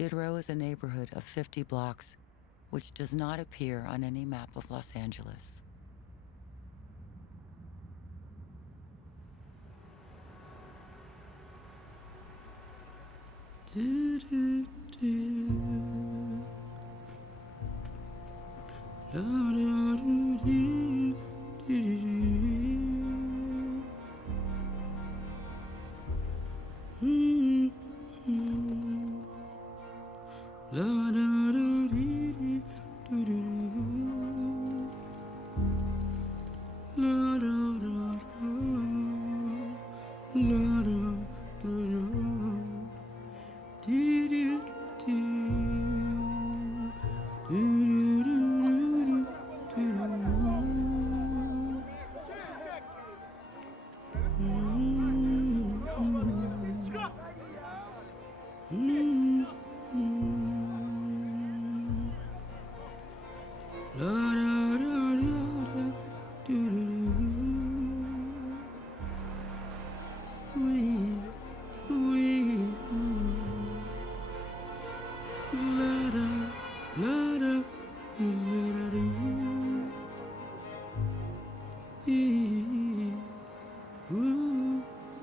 Skid Row is a neighborhood of 50 blocks, which does not appear on any map of Los Angeles.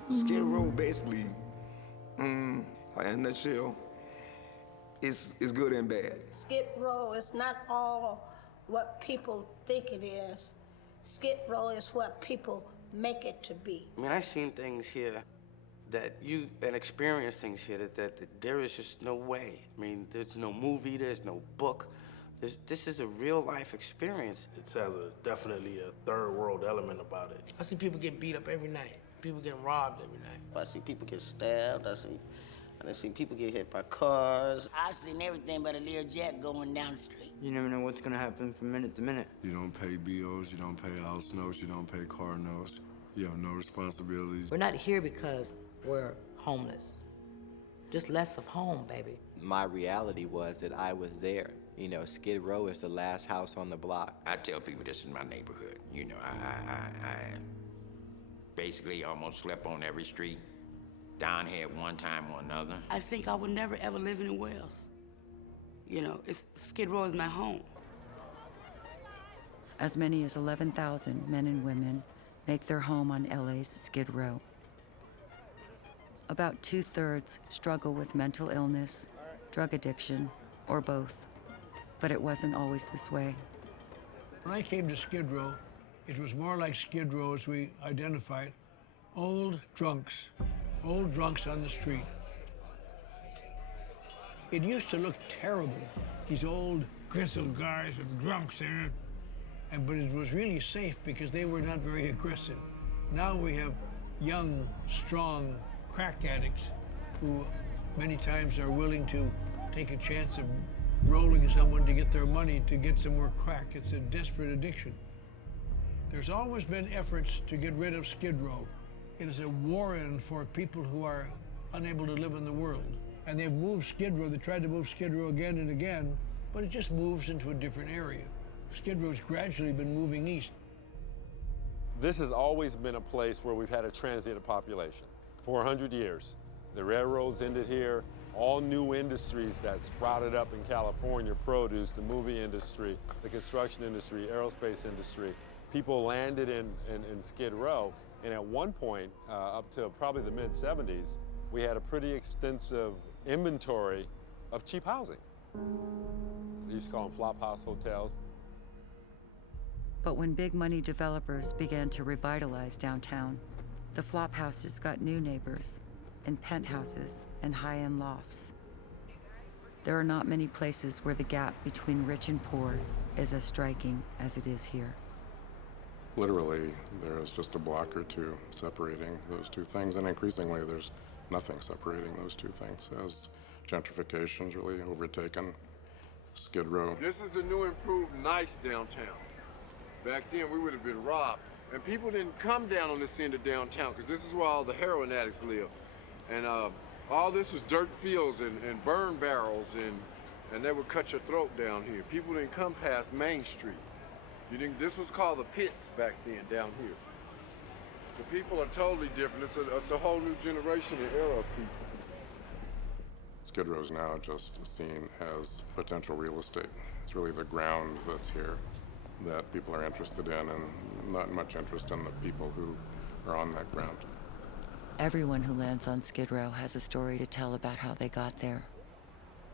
Skid Row basically, in a nutshell, is good and bad. Skid Row is not all what people think it is. Skid Row is what people make it to be. I mean, I've seen things here and experienced things here that there is just no way. I mean, there's no movie, there's no book. This is a real life experience. It has definitely a third world element about it. I see people get beat up every night. People getting robbed every night. I see people get stabbed. I see people get hit by cars. I've seen everything but a Learjet going down the street. You never know what's gonna happen from minute to minute. You don't pay bills, you don't pay house notes, you don't pay car notes. You have no responsibilities. We're not here because we're homeless. Just less of home, baby. My reality was that I was there. You know, Skid Row is the last house on the block. I tell people this is my neighborhood. You know, I basically almost slept on every street down here at one time or another. I think I would never ever live anywhere else. You know, Skid Row is my home. As many as 11,000 men and women make their home on LA's Skid Row. About 2/3 struggle with mental illness, drug addiction, or both. But it wasn't always this way. When I came to Skid Row, it was more like Skid Row as we identified, old drunks on the street. It used to look terrible, these old grizzled guys and drunks there, but it was really safe because they were not very aggressive. Now we have young, strong crack addicts who many times are willing to take a chance of rolling someone to get their money to get some more crack. It's a desperate addiction. There's always been efforts to get rid of Skid Row. It is a war-in for people who are unable to live in the world. And they've moved Skid Row, they tried to move Skid Row again and again, but it just moves into a different area. Skid Row's gradually been moving east. This has always been a place where we've had a transient population. 400 years. The railroads ended here. All new industries that sprouted up in California, produce, the movie industry, the construction industry, aerospace industry. People landed in Skid Row, and at one point, up to probably the mid-70s, we had a pretty extensive inventory of cheap housing. They used to call them flop house hotels. But when big money developers began to revitalize downtown, the flop houses got new neighbors in penthouses and high-end lofts. There are not many places where the gap between rich and poor is as striking as it is here. Literally, there is just a block or two separating those two things, and increasingly there's nothing separating those two things as gentrification's really overtaken Skid Row. This is the new improved nice downtown. Back then we would have been robbed, and people didn't come down on this end of downtown because this is where all the heroin addicts live. And all this was dirt fields and burn barrels, and they would cut your throat down here. People didn't come past Main Street. This was called the pits back then, down here. The people are totally different. It's a whole new generation and era of people. Skid Row is now just seen as potential real estate. It's really the ground that's here that people are interested in, and not much interest in the people who are on that ground. Everyone who lands on Skid Row has a story to tell about how they got there.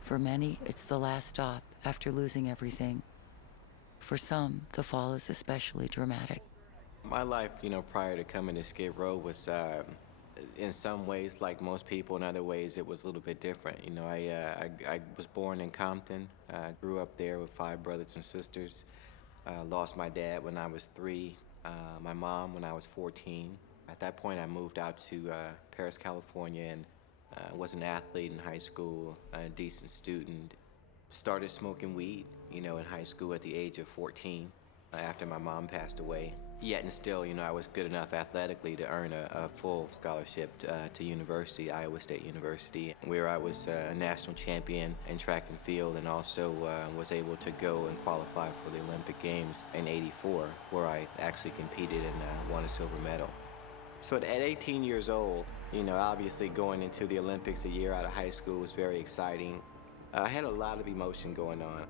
For many, it's the last stop after losing everything. For some, the fall is especially dramatic. My life, prior to coming to Skid Row was, in some ways, like most people. In other ways, it was a little bit different. I was born in Compton. Grew up there with 5 brothers and sisters. Lost my dad when I was 3, my mom when I was 14. At that point, I moved out to Paris, California, and was an athlete in high school, a decent student. Started smoking weed, in high school at the age of 14 after my mom passed away. Yet and still, I was good enough athletically to earn a full scholarship to university, Iowa State University, where I was a national champion in track and field, and also was able to go and qualify for the Olympic Games in '84, where I actually competed and won a silver medal. So at 18 years old, obviously going into the Olympics a year out of high school was very exciting. I had a lot of emotion going on.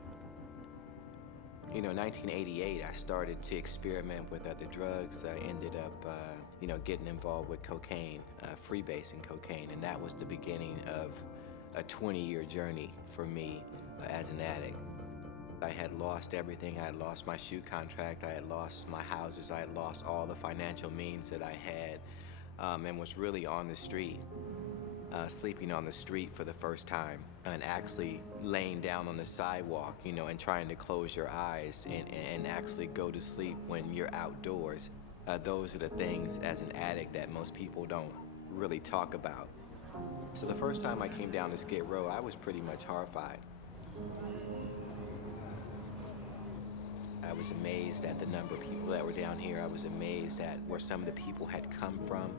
In 1988, I started to experiment with other drugs. I ended up, getting involved with cocaine, freebasing cocaine, and that was the beginning of a 20-year journey for me as an addict. I had lost everything. I had lost my shoe contract. I had lost my houses. I had lost all the financial means that I had, and was really on the street. Sleeping on the street for the first time, and actually laying down on the sidewalk, and trying to close your eyes and actually go to sleep when you're outdoors. Those are the things as an addict that most people don't really talk about. So the first time I came down to Skid Row, I was pretty much horrified. I was amazed at the number of people that were down here. I was amazed at where some of the people had come from.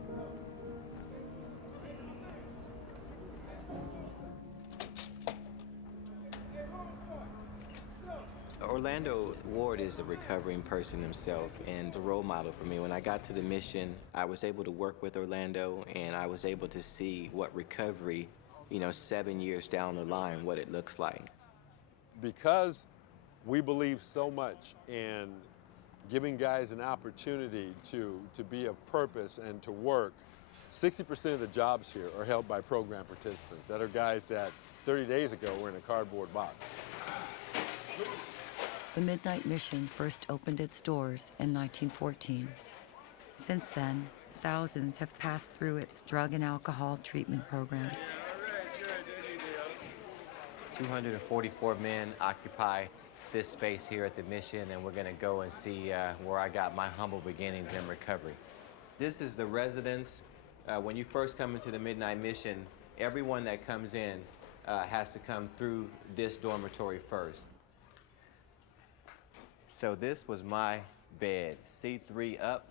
Orlando Ward is a recovering person himself and a role model for me. When I got to the mission, I was able to work with Orlando, and I was able to see what recovery, 7 years down the line, what it looks like. Because we believe so much in giving guys an opportunity to be of purpose and to work, 60% of the jobs here are held by program participants. That are guys that 30 days ago were in a cardboard box. The Midnight Mission first opened its doors in 1914. Since then, thousands have passed through its drug and alcohol treatment program. 244 men occupy this space here at the mission, and we're going to go and see where I got my humble beginnings in recovery. This is the residence. When you first come into the Midnight Mission, everyone that comes in has to come through this dormitory first. So this was my bed, C3 up,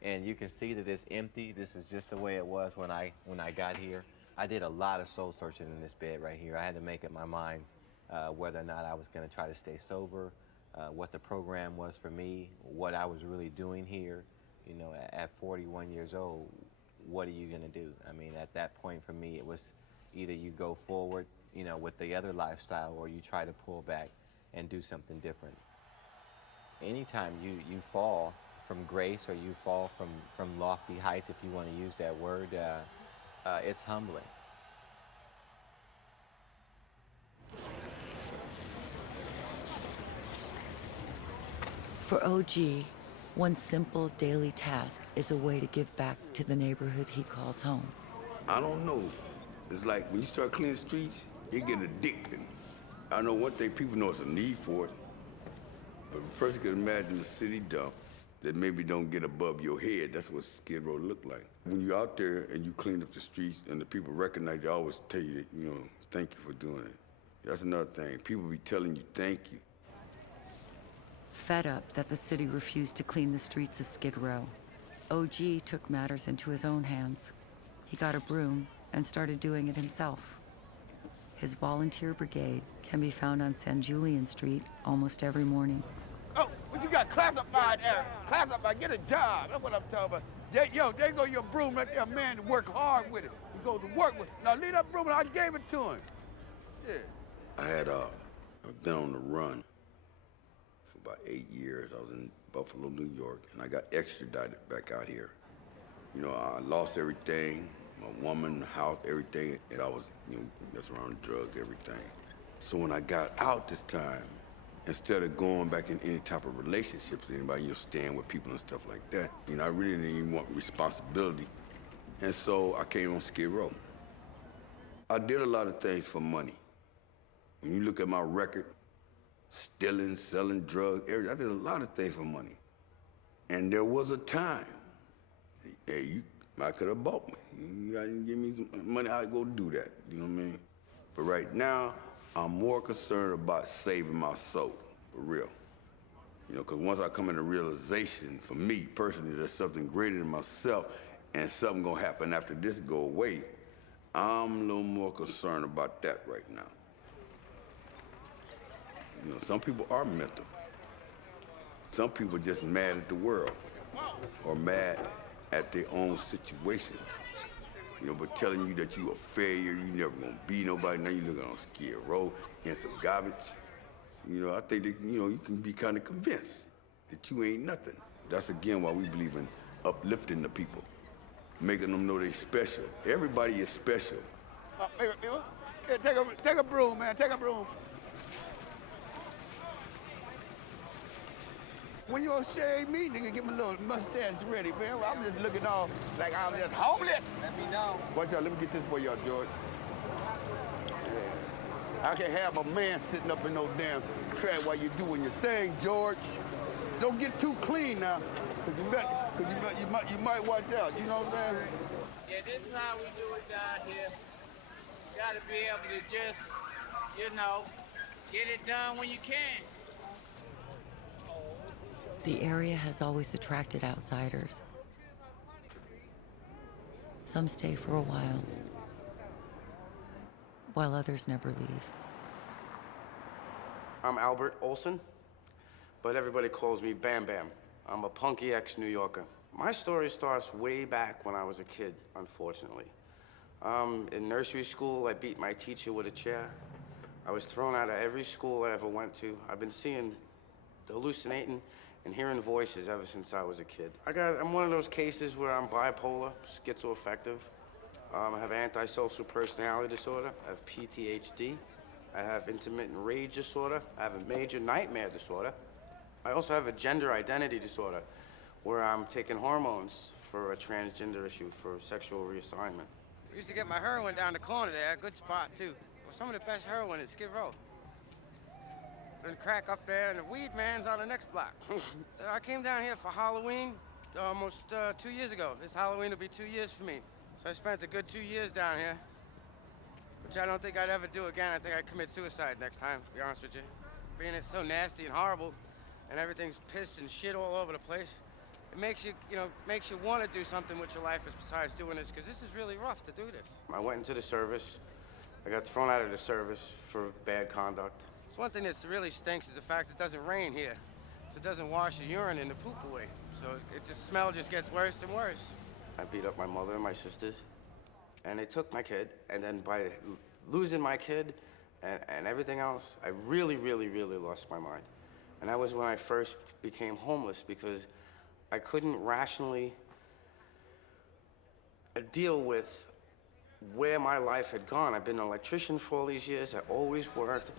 and you can see that it's empty. This is just the way it was when I got here. I did a lot of soul searching in this bed right here. I had to make up my mind whether or not I was going to try to stay sober, what the program was for me, what I was really doing here. At 41 years old, what are you going to do? I mean, at that point for me, it was either you go forward, with the other lifestyle, or you try to pull back and do something different. Anytime you fall from grace, or you fall from lofty heights, if you want to use that word, it's humbling. For OG, one simple daily task is a way to give back to the neighborhood he calls home. I don't know. It's like when you start cleaning streets, you get addicted. I know one thing, people know it's a need for it. But if a person can imagine a city dump that maybe don't get above your head, that's what Skid Row looked like. When you're out there and you clean up the streets and the people recognize, they always tell you that, thank you for doing it. That's another thing. People be telling you thank you. Fed up that the city refused to clean the streets of Skid Row, OG took matters into his own hands. He got a broom and started doing it himself. His volunteer brigade can be found on San Julian Street almost every morning. Oh, what you got? Class up by there. Class up by, get a job. That's what I'm talking about. There go your broom right there, man, to work hard with it. You go to work with it. Now leave that broom, I gave it to him. Yeah. I've been on the run for about 8 years. I was in Buffalo, New York, and I got extradited back out here. You know, I lost everything, my woman, the house, everything, and I was, messing around with drugs, everything. So when I got out this time, instead of going back in any type of relationships with anybody, staying with people and stuff like that, I really didn't even want responsibility. And so I came on Skid Row. I did a lot of things for money. When you look at my record, stealing, selling drugs, I did a lot of things for money. And there was a time, I could have bought me. You didn't give me some money, I'd go do that, you know what I mean? But right now, I'm more concerned about saving my soul, for real. Because once I come into realization, for me personally, there's something greater than myself, and something gonna happen after this go away, I'm a little more concerned about that right now. Some people are mental. Some people are just mad at the world, or mad at their own situation. But telling you that you a failure, you never gonna be nobody, now you looking on Skid Row in some garbage. I think that, you can be kind of convinced that you ain't nothing. That's again why we believe in uplifting the people, making them know they special. Everybody is special. Yeah, take a broom, man, take a broom. When you gonna shave me, nigga, get my little mustache ready, man. I'm just looking all like I'm just homeless. Let me know. Watch out, let me get this for y'all, George. Yeah. I can't have a man sitting up in no damn trash while you're doing your thing, George. Don't get too clean now, cause you might watch out, you know what I'm saying? Yeah, this is how we do it down here. You gotta be able to just, get it done when you can. The area has always attracted outsiders. Some stay for a while others never leave. I'm Albert Olson, but everybody calls me Bam Bam. I'm a punky ex-New Yorker. My story starts way back when I was a kid, unfortunately. In nursery school, I beat my teacher with a chair. I was thrown out of every school I ever went to. I've been hallucinating and hearing voices ever since I was a kid. I'm one of those cases where I'm bipolar, schizoaffective. I have antisocial personality disorder. I have PTSD. I have intermittent rage disorder. I have a major nightmare disorder. I also have a gender identity disorder where I'm taking hormones for a transgender issue for sexual reassignment. I used to get my heroin down the corner there, a good spot too. Well, some of the best heroin in Skid Row. And crack up there, and the weed man's on the next block. I came down here for Halloween almost 2 years ago. This Halloween will be 2 years for me. So I spent a good 2 years down here, which I don't think I'd ever do again. I think I'd commit suicide next time, to be honest with you. Being it's so nasty and horrible, and everything's piss and shit all over the place, it makes you, makes you want to do something with your life besides doing this, because this is really rough to do this. I went into the service. I got thrown out of the service for bad conduct. So one thing that really stinks is the fact it doesn't rain here. So it doesn't wash the urine and the poop away. So smell just gets worse and worse. I beat up my mother and my sisters, and they took my kid, and then by losing my kid and everything else, I really, really, really lost my mind. And that was when I first became homeless, because I couldn't rationally deal with where my life had gone. I've been an electrician for all these years. I always worked.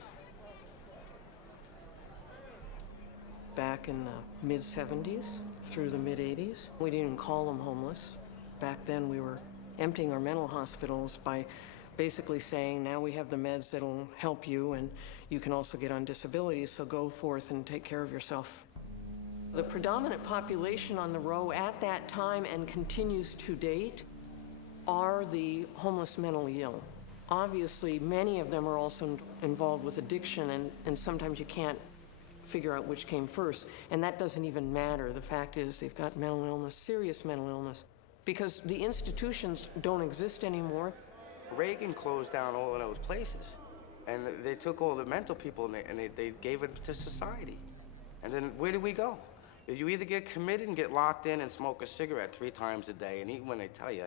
Back in the mid-70s through the mid-80s, we didn't even call them homeless. Back then we were emptying our mental hospitals by basically saying, now we have the meds that'll help you, and you can also get on disability, so go forth and take care of yourself. The predominant population on the row at that time, and continues to date, are the homeless mentally ill. Obviously, many of them are also involved with addiction, and sometimes you can't figure out which came first, and that doesn't even matter. The fact is they've got mental illness, serious mental illness, because the institutions don't exist anymore. Reagan closed down all of those places, and they took all the mental people and they gave it to society. And then where do we go? You either get committed and get locked in and smoke a cigarette 3 times a day and eat when they tell you,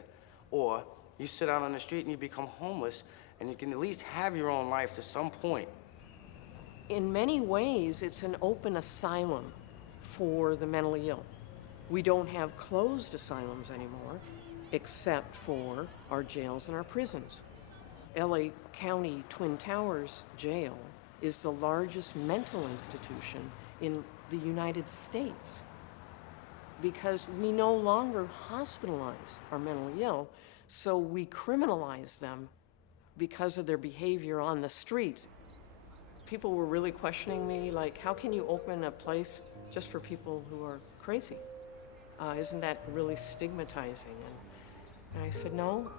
or You sit out on the street and you become homeless, and you can at least have your own life to some point. In many ways, it's an open asylum for the mentally ill. We don't have closed asylums anymore, except for our jails and our prisons. LA County Twin Towers Jail is the largest mental institution in the United States because we no longer hospitalize our mentally ill, so we criminalize them because of their behavior on the streets. People were really questioning me, like, how can you open a place just for people who are crazy? Isn't that really stigmatizing? And I said, no.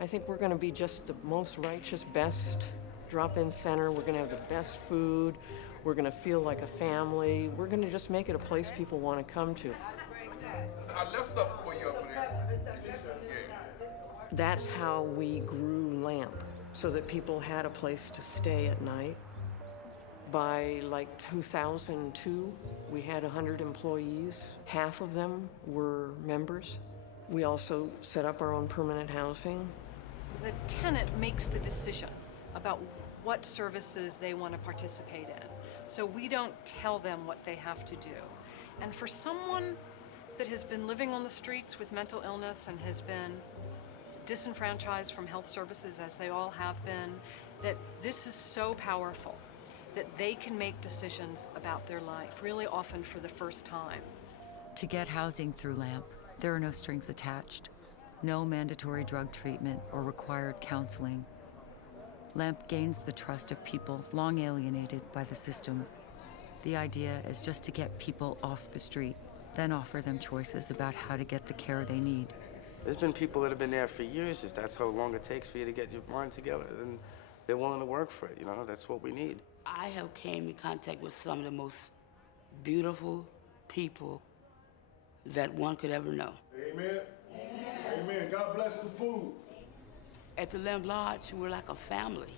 I think we're gonna be just the most righteous, best drop-in center. We're gonna have the best food. We're gonna feel like a family. We're gonna just make it a place people wanna come to. I left something for you up there. That's how we grew LAMP, so that people had a place to stay at night. By like 2002, we had 100 employees. Half of them were members. We also set up our own permanent housing. The tenant makes the decision about what services they want to participate in. So we don't tell them what they have to do. And for someone that has been living on the streets with mental illness and has been disenfranchised from health services, as they all have been, that this is so powerful that they can make decisions about their life, really often for the first time. To get housing through LAMP, there are no strings attached, no mandatory drug treatment or required counseling. LAMP gains the trust of people long alienated by the system. The idea is just to get people off the street, then offer them choices about how to get the care they need. There's been people that have been there for years. If that's how long it takes for you to get your mind together, then they're willing to work for it, you know? That's what we need. I have came in contact with some of the most beautiful people that one could ever know. Amen. Amen. God bless the food. At the Lamb Lodge, we're like a family.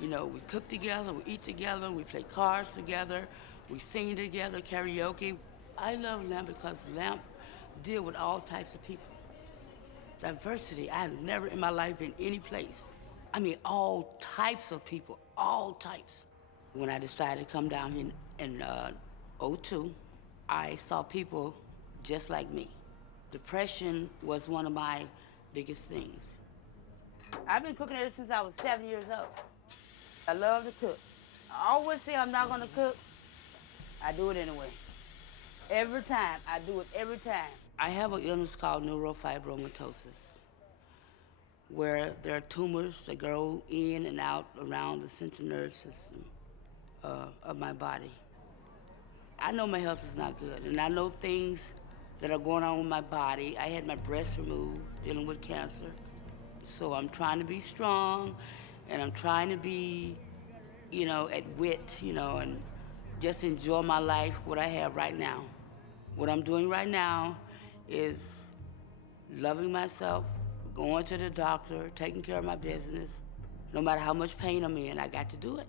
You know, we cook together, we eat together, we play cards together, we sing together, karaoke. I love Lamb because Lamb deal with all types of people. Diversity. I have never in my life been any place. I mean, all types of people, all types. When I decided to come down here in 2002, I saw people just like me. Depression was one of my biggest things. I've been cooking ever since I was 7 years old. I love to cook. I always say I'm not gonna cook. I do it anyway. Every time, I do it every time. I have an illness called neurofibromatosis, where there are tumors that grow in and out around the central nerve system of my body. I know my health is not good, and I know things that are going on with my body. I had my breast removed, dealing with cancer. So I'm trying to be strong, and I'm trying to be, you know, at wit, you know, and just enjoy my life, what I have right now. What I'm doing right now is loving myself, going to the doctor, taking care of my business. No matter how much pain I'm in, I got to do it.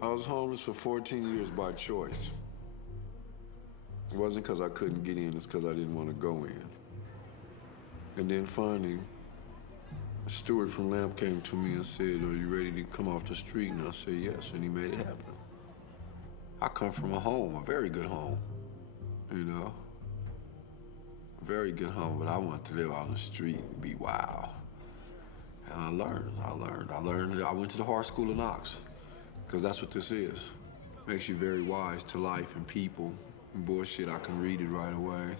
I was homeless for 14 years by choice. It wasn't because I couldn't get in, it's because I didn't want to go in. And then finally, a steward from LAMP came to me and said, "Are you ready to come off the street?" And I said, yes, and he made it happen. I come from a home, a very good home, you know? A very good home, but I wanted to live out on the street and be wild. And I learned. I went to the hard school of Knox, because that's what this is. Makes you very wise to life and people. And bullshit, I can read it right away.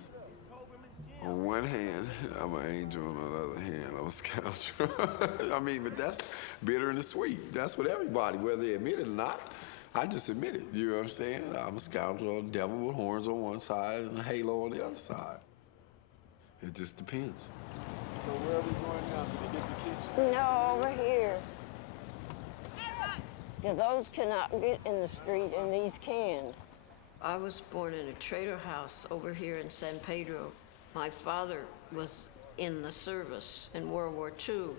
On one hand, I'm an angel. On the other hand, I'm a scoundrel. I mean, but that's bitter and sweet. That's what everybody, whether they admit it or not, I just admit it. You know what I'm saying? I'm a scoundrel, a devil with horns on one side and a halo on the other side. It just depends. So where are we going now? Did they get the kids? No, over here. Yeah, those cannot get in the street, and these can. I was born in a trader house over here in San Pedro. My father was in the service in World War II.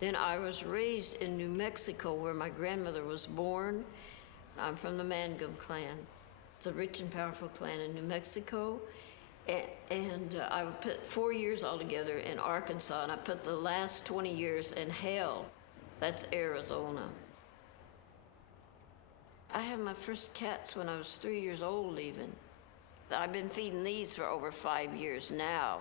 Then I was raised in New Mexico, where my grandmother was born. I'm from the Mangum clan. It's a rich and powerful clan in New Mexico. I put 4 years altogether in Arkansas, and I put the last 20 years in hell. That's Arizona. I had my first cats when I was 3 years old even. I've been feeding these for over 5 years now.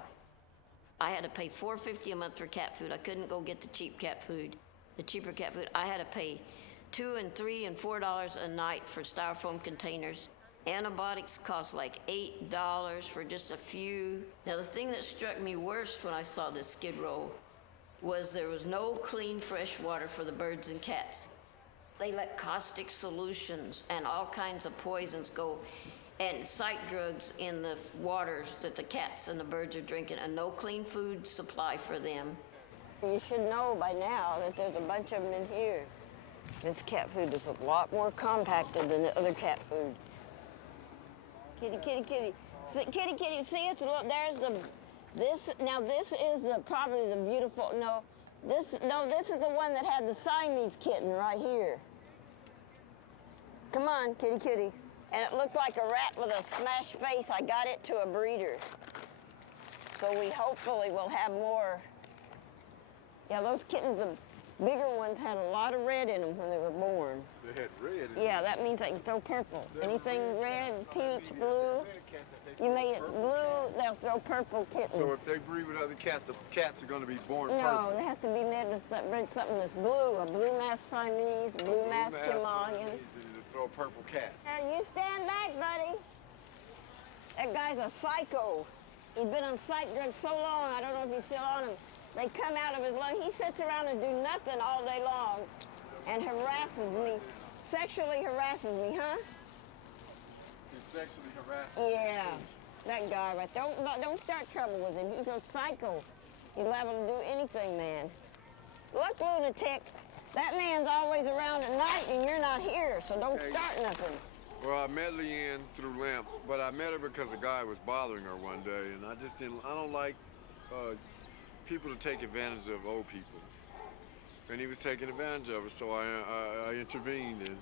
I had to pay $4.50 a month for cat food. I couldn't go get the cheap cat food, the cheaper cat food. I had to pay $2 and $3 and $4 a night for styrofoam containers. Antibiotics cost like $8 for just a few. Now, the thing that struck me worst when I saw this Skid Row was there was no clean, fresh water for the birds and cats. They let caustic solutions and all kinds of poisons go, and psych drugs in the waters that the cats and the birds are drinking, and no clean food supply for them. You should know by now that there's a bunch of them in here. This cat food is a lot more compacted than the other cat food. Kitty, kitty, kitty. See, kitty, kitty, see it? Look, there's the, this is probably the beautiful, this is the one that had the Siamese kitten right here. Come on, kitty, kitty. And it looked like a rat with a smashed face. I got it to a breeder. So we hopefully will have more. Yeah, those kittens, the bigger ones had a lot of red in them when they were born. They had red in them? Yeah, that means they can throw purple. Anything red, peach, blue, you made it blue, they'll throw purple kittens. So if they breed with other cats, the cats are going to be born No, purple? they have to be made with something that's blue, a blue mask Siamese, blue mask Himalayan. Throw purple cats. You stand back, buddy. That guy's a psycho. He's been on psych drugs so long, I don't know if he's still on them. They come out of his lungs. He sits around and do nothing all day long and harasses me, sexually harasses me, huh? He's sexually harassing? Yeah, that guy right there. Don't start trouble with him. He's a psycho. He's liable to do anything, man. Look, lunatic. That man's always around at night and you're not here, so don't start nothing. Well, I met Leanne through Lamp, but I met her because a guy was bothering her one day, and I don't like people to take advantage of old people. And he was taking advantage of her, so I intervened, and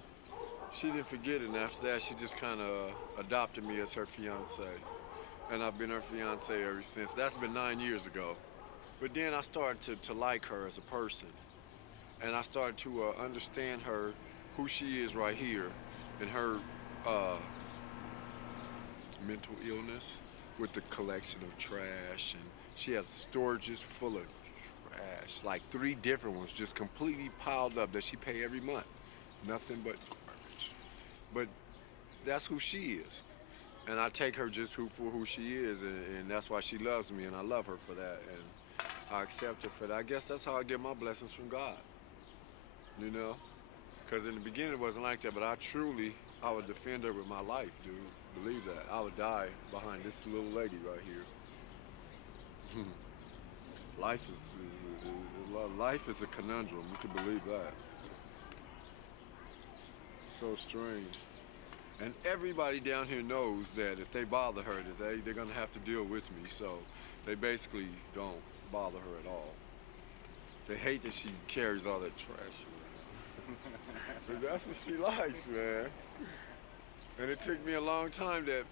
she didn't forget it, and after that, she just kind of adopted me as her fiance. And I've been her fiance ever since. That's been 9 years ago. But then I started to like her as a person. And I started to understand her, who she is right here, and her mental illness with the collection of trash. And she has storages full of trash, like 3 different ones, just completely piled up that she pay every month. Nothing but garbage. But that's who she is. And I take her just for who she is, and that's why she loves me, and I love her for that. And I accept her for that. I guess that's how I get my blessings from God. You know? Because in the beginning it wasn't like that, but I would defend her with my life, dude. Believe that. I would die behind this little lady right here. Life is a conundrum. You can believe that. So strange. And everybody down here knows that if they bother her today, they're gonna have to deal with me. So they basically don't bother her at all. They hate that she carries all that trash around. But that's what she likes, man. And it took me a long time that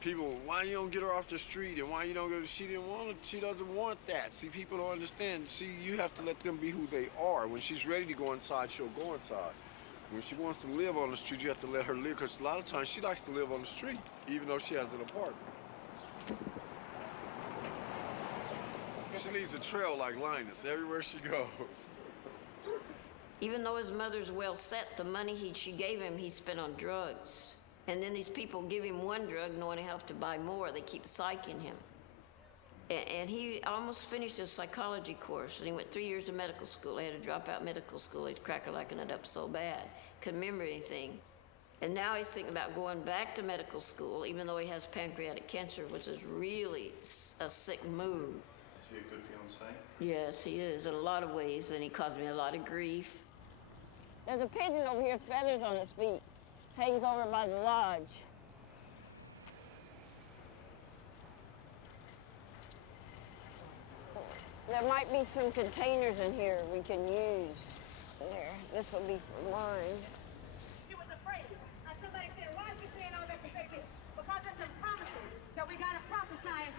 people, why you don't get her off the street and why you don't go, she doesn't want that. See, people don't understand. See, you have to let them be who they are. When she's ready to go inside, she'll go inside. When she wants to live on the street, you have to let her live, because a lot of times she likes to live on the street, even though she has an apartment. She leaves a trail like Linus everywhere she goes. Even though his mother's well set, the money she gave him, he spent on drugs. And then these people give him one drug knowing he has to buy more. They keep psyching him. And he almost finished his psychology course, and he went 3 years to medical school. He had to drop out medical school. He'd crack-a-lacking it up so bad. Couldn't remember anything. And now he's thinking about going back to medical school, even though he has pancreatic cancer, which is really a sick move. Is he a good fiance? Yes, he is, in a lot of ways, and he caused me a lot of grief. There's a pigeon over here, feathers on his feet, hangs over by the lodge. There might be some containers in here we can use. There, this will be for mine. She was afraid. Somebody said, why is she saying all that to say this? Because there's some promises that we got to prophesy and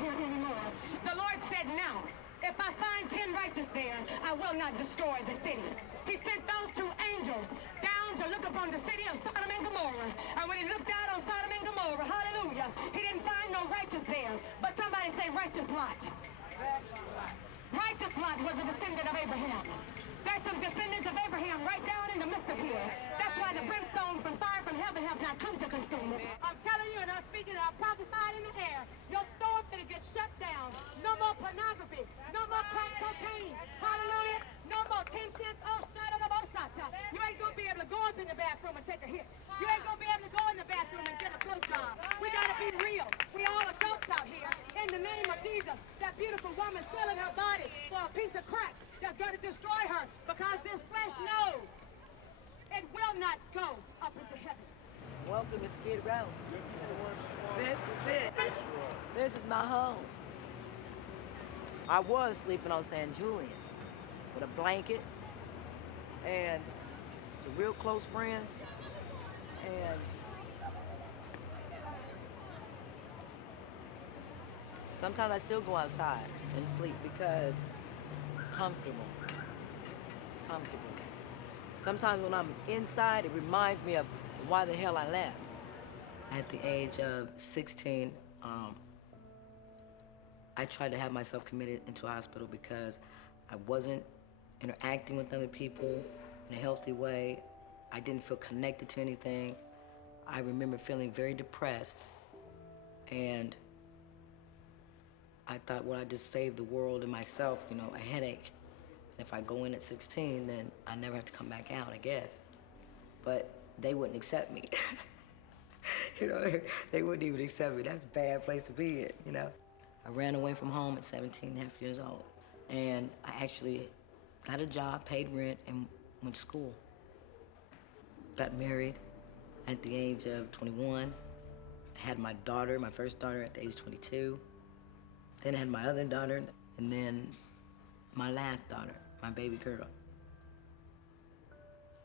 here anymore. The Lord said, now, if I find 10 righteous there, I will not destroy the city. He sent those 2 angels down to look upon the city of Sodom and Gomorrah. And when he looked out on Sodom and Gomorrah, hallelujah, he didn't find no righteous there. But somebody say righteous Lot. Righteous Lot was a descendant of Abraham. There's some descendants of Abraham right down in the midst of here. That's why the brimstone from fire from heaven have not come to consume it. I'm telling you, and I'm speaking, and I prophesied in the air, your store's gonna get shut down. No more pornography. No more crack cocaine. Hallelujah. No more 10 cents. Oh, shut up, oh, sata. You ain't gonna be able to go up in the bathroom and take a hit. You ain't gonna be able to go in the bathroom and get a blowjob. We gotta be real. We all adults out here. In the name of Jesus, that beautiful woman selling her body for a piece of crack that's going to destroy her, because this flesh knows it will not go up into heaven. Welcome to Skid Row. This is it. This is my home. I was sleeping on San Julian with a blanket and some real close friends, and sometimes I still go outside and sleep because it's comfortable. It's comfortable. Sometimes when I'm inside, it reminds me of why the hell I left. At the age of 16, I tried to have myself committed into a hospital because I wasn't interacting with other people in a healthy way. I didn't feel connected to anything. I remember feeling very depressed, and I thought, well, I just saved the world and myself, you know, a headache. And if I go in at 16, then I never have to come back out, I guess. But they wouldn't accept me. You know, they wouldn't even accept me. That's a bad place to be in, you know? I ran away from home at 17 and a half years old. And I actually got a job, paid rent, and went to school. Got married at the age of 21. I had my daughter, my first daughter, at the age of 22. Then I had my other daughter, and then my last daughter, my baby girl.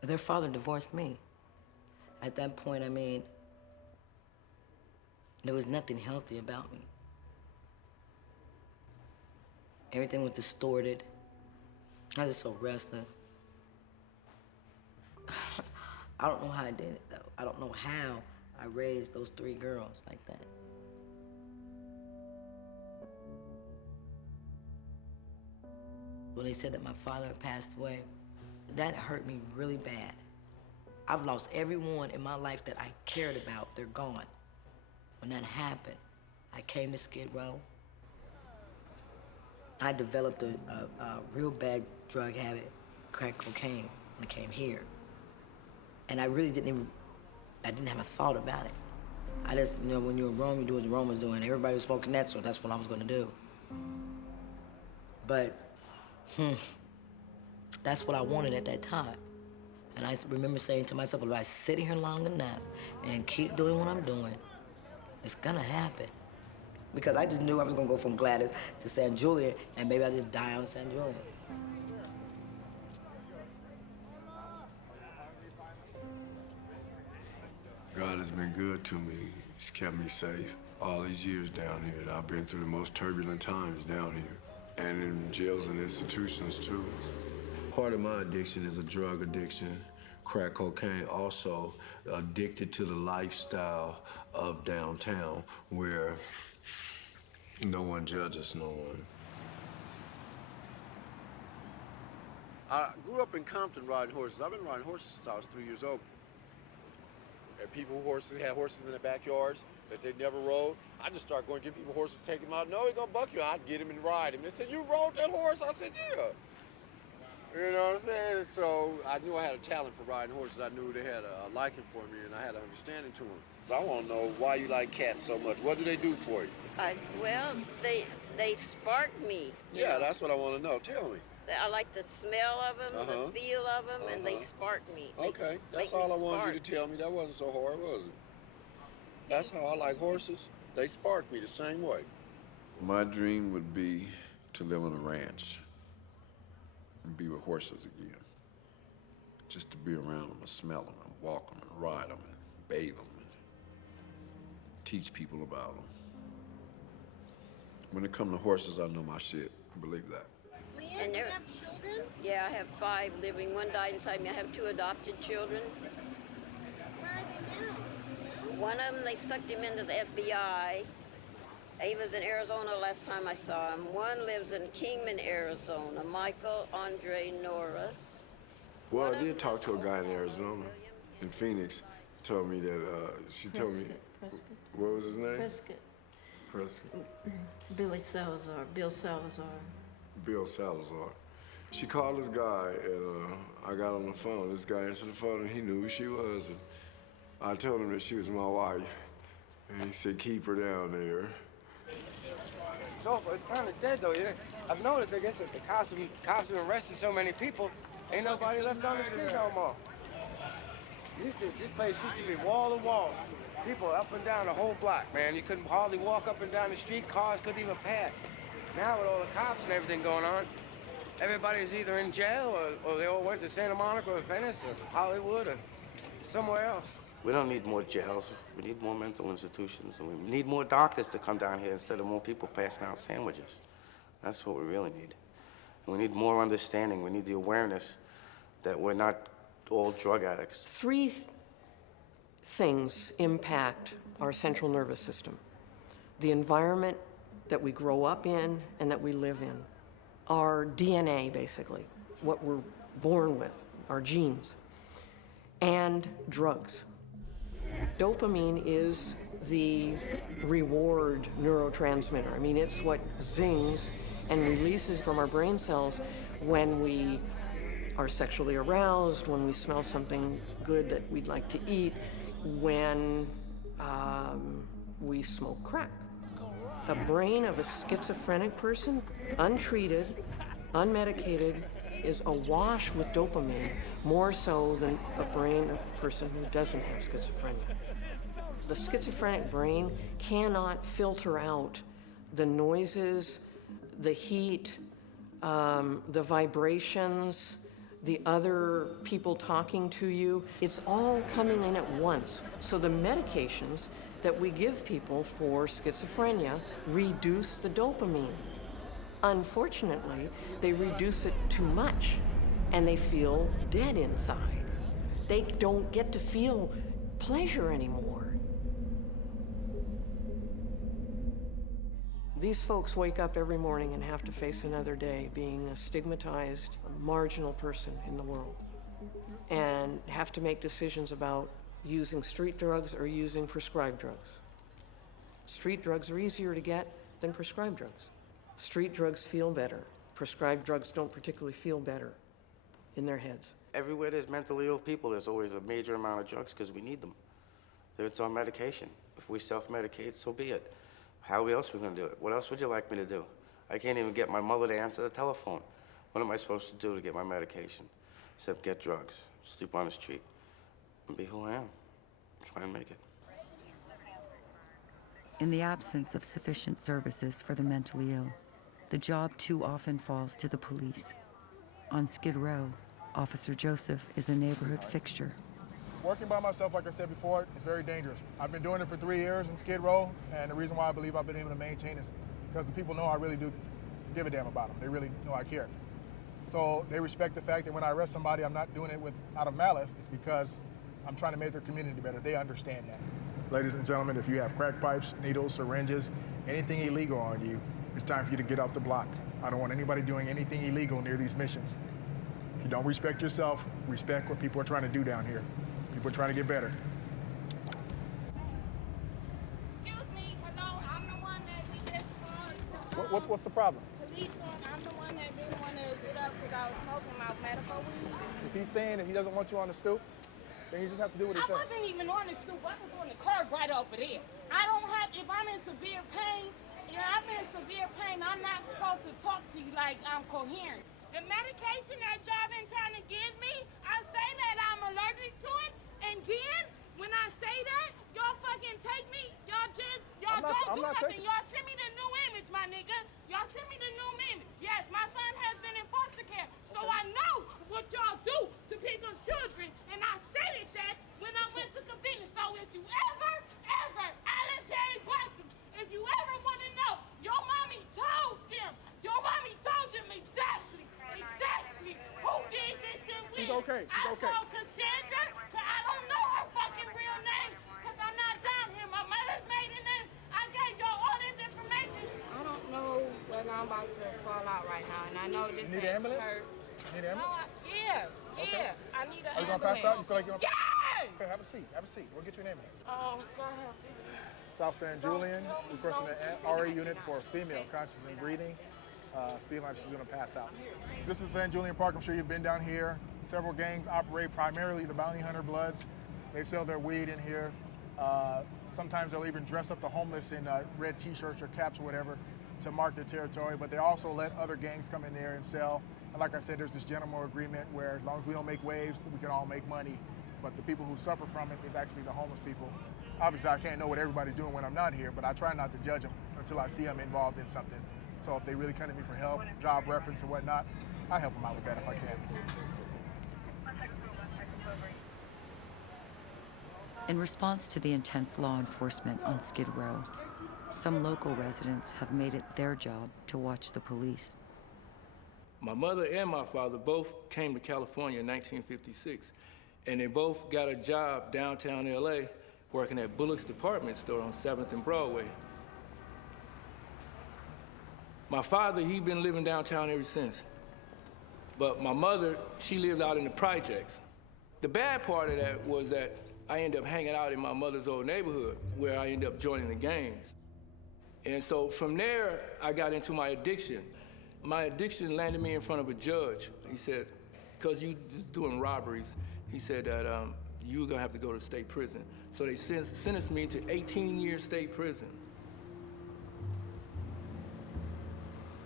Their father divorced me. At that point, I mean, there was nothing healthy about me. Everything was distorted. I was just so restless. I don't know how I did it, though. I don't know how I raised those 3 girls like that. When they said that my father had passed away, that hurt me really bad. I've lost everyone in my life that I cared about. They're gone. When that happened, I came to Skid Row. I developed a real bad drug habit, crack cocaine, when I came here. And I really didn't have a thought about it. I just, you know, when you're in Rome, you do what the Romans do, and everybody was smoking that, so that's what I was gonna do. But, that's what I wanted at that time. And I remember saying to myself, if I sit here long enough and keep doing what I'm doing, it's gonna happen. Because I just knew I was gonna go from Gladys to San Julian, and maybe I'd just die on San Julian. God has been good to me. He's kept me safe all these years down here. And I've been through the most turbulent times down here, and in jails and institutions too. Part of my addiction is a drug addiction, crack cocaine, also addicted to the lifestyle of downtown where no one judges no one. I grew up in Compton riding horses. I've been riding horses since I was 3 years old. And people had horses in their backyards that they never rode. I just started going to give people horses, take them out. No, he's gonna buck you. I'd get him and ride him. They said, you rode that horse? I said, yeah. You know what I'm saying? So I knew I had a talent for riding horses. I knew they had a liking for me, and I had an understanding to them. I want to know why you like cats so much. What do they do for you? Well, they spark me. Yeah, that's what I want to know. Tell me. I like the smell of them, the feel of them, and they spark me. Okay, that's all I wanted you to tell me. That wasn't so hard, was it? That's how I like horses. They spark me the same way. My dream would be to live on a ranch and be with horses again. Just to be around them and smell them and walk them and ride them and bathe them and teach people about them. When it comes to horses, I know my shit. Believe that. And there, have children? Yeah, I have 5 living. One died inside me. I have 2 adopted children. Where are they now? One of them, they sucked him into the FBI. He was in Arizona last time I saw him. One lives in Kingman, Arizona. Michael Andre Norris. Well, I did talk to a guy in Arizona, in Phoenix. Told me that, she told me, what was his name? Prescott. Prescott. Billy Salazar. Bill Salazar. Bill Salazar. She called this guy, and I got on the phone. This guy answered the phone, and he knew who she was. And I told him that she was my wife, and he said, keep her down there. It's over. It's kind of dead, though. Yeah. I've noticed, I guess, that the cops have arrested so many people, ain't nobody left on the street no more. This place used to be wall to wall. People up and down the whole block, man. You couldn't hardly walk up and down the street. Cars couldn't even pass. Now with all the cops and everything going on, everybody's either in jail or they all went to Santa Monica or Venice or Hollywood or somewhere else. We don't need more jails. We need more mental institutions. And we need more doctors to come down here instead of more people passing out sandwiches. That's what we really need. And we need more understanding. We need the awareness that we're not all drug addicts. 3 things impact our central nervous system: the environment that we grow up in and that we live in, our DNA, basically, what we're born with, our genes, and drugs. Dopamine is the reward neurotransmitter. I mean, it's what zings and releases from our brain cells when we are sexually aroused, when we smell something good that we'd like to eat, when we smoke crack. A brain of a schizophrenic person, untreated, unmedicated, is awash with dopamine, more so than a brain of a person who doesn't have schizophrenia. The schizophrenic brain cannot filter out the noises, the heat, the vibrations, the other people talking to you. It's all coming in at once. So the medications that we give people for schizophrenia reduce the dopamine. Unfortunately, they reduce it too much, and they feel dead inside. They don't get to feel pleasure anymore. These folks wake up every morning and have to face another day being a stigmatized, marginal person in the world, and have to make decisions about using street drugs or using prescribed drugs. Street drugs are easier to get than prescribed drugs. Street drugs feel better. Prescribed drugs don't particularly feel better in their heads. Everywhere there's mentally ill people, there's always a major amount of drugs because we need them. It's on medication. If we self-medicate, so be it. How else are we gonna do it? What else would you like me to do? I can't even get my mother to answer the telephone. What am I supposed to do to get my medication? Except get drugs, sleep on the street, and be who I am. Try and make it. In the absence of sufficient services for the mentally ill, the job too often falls to the police. On Skid Row, Officer Joseph is a neighborhood fixture. Working by myself, like I said before, is very dangerous. I've been doing it for 3 years in Skid Row, and the reason why I believe I've been able to maintain is because the people know I really do give a damn about them. They really know I care. So they respect the fact that when I arrest somebody, I'm not doing it out of malice. It's because I'm trying to make their community better. They understand that. Ladies and gentlemen, if you have crack pipes, needles, syringes, anything illegal on you, it's time for you to get off the block. I don't want anybody doing anything illegal near these missions. If you don't respect yourself, respect what people are trying to do down here. People are trying to get better. Excuse me, hello, I'm the one that we just called. What's the problem? Police, I'm the one that didn't want to get up because I was smoking my medical weed. If he's saying that he doesn't want you on the stoop, then you just have to do what he says. I wasn't even on the stoop. I was on the curb right over there. I don't have, if I'm in severe pain, I'm not supposed to talk to you like I'm coherent. The medication that y'all been trying to give me, I say that I'm allergic to it, and then when I say that, y'all fucking take me, y'all don't do nothing. Y'all send me the new image, my nigga. Y'all send me the new image. Yes, my son has been in foster care, so I know what y'all do to people's children, and I stated that when I went to convenience. So if you ever, Alan Terry Blackman, if you ever want to know, your mommy okay. She's okay. I told Cassandra that I don't know her fucking real name because I'm not down here. My mother's maiden name. I gave y'all all this information. I don't know whether I'm about to fall out right now, and I know this Need ain't an ambulance? church. Need an ambulance? Yeah, Okay. I need an Are you ambulance. gonna pass out? You feel like you're gonna? Yeah! Okay, have a seat. Have a seat. We'll get you an ambulance. Oh, go ahead. South San Julian, requesting an RA unit for a female conscious and breathing. Feeling like she's gonna pass out. This is San Julian Park. I'm sure you've been down here. Several gangs operate, primarily the Bounty Hunter Bloods. They sell their weed in here. Sometimes they'll even dress up the homeless in red t-shirts or caps or whatever to mark their territory, but they also let other gangs come in there and sell. And like I said, there's this gentleman agreement where as long as we don't make waves, we can all make money. But the people who suffer from it is actually the homeless people. Obviously, I can't know what everybody's doing when I'm not here, but I try not to judge them until I see them involved in something. So if they really come to me for help, job reference or whatnot, I help them out with that if I can. In response to the intense law enforcement on Skid Row, some local residents have made it their job to watch the police. My mother and my father both came to California in 1956, and they both got a job downtown LA working at Bullock's department store on 7th and Broadway. My father, he'd been living downtown ever since. But my mother, she lived out in the projects. The bad part of that was that I ended up hanging out in my mother's old neighborhood where I ended up joining the gangs. And so from there, I got into my addiction. My addiction landed me in front of a judge. He said, because you was doing robberies, he said that you were gonna have to go to state prison. So they sentenced me to 18 years state prison.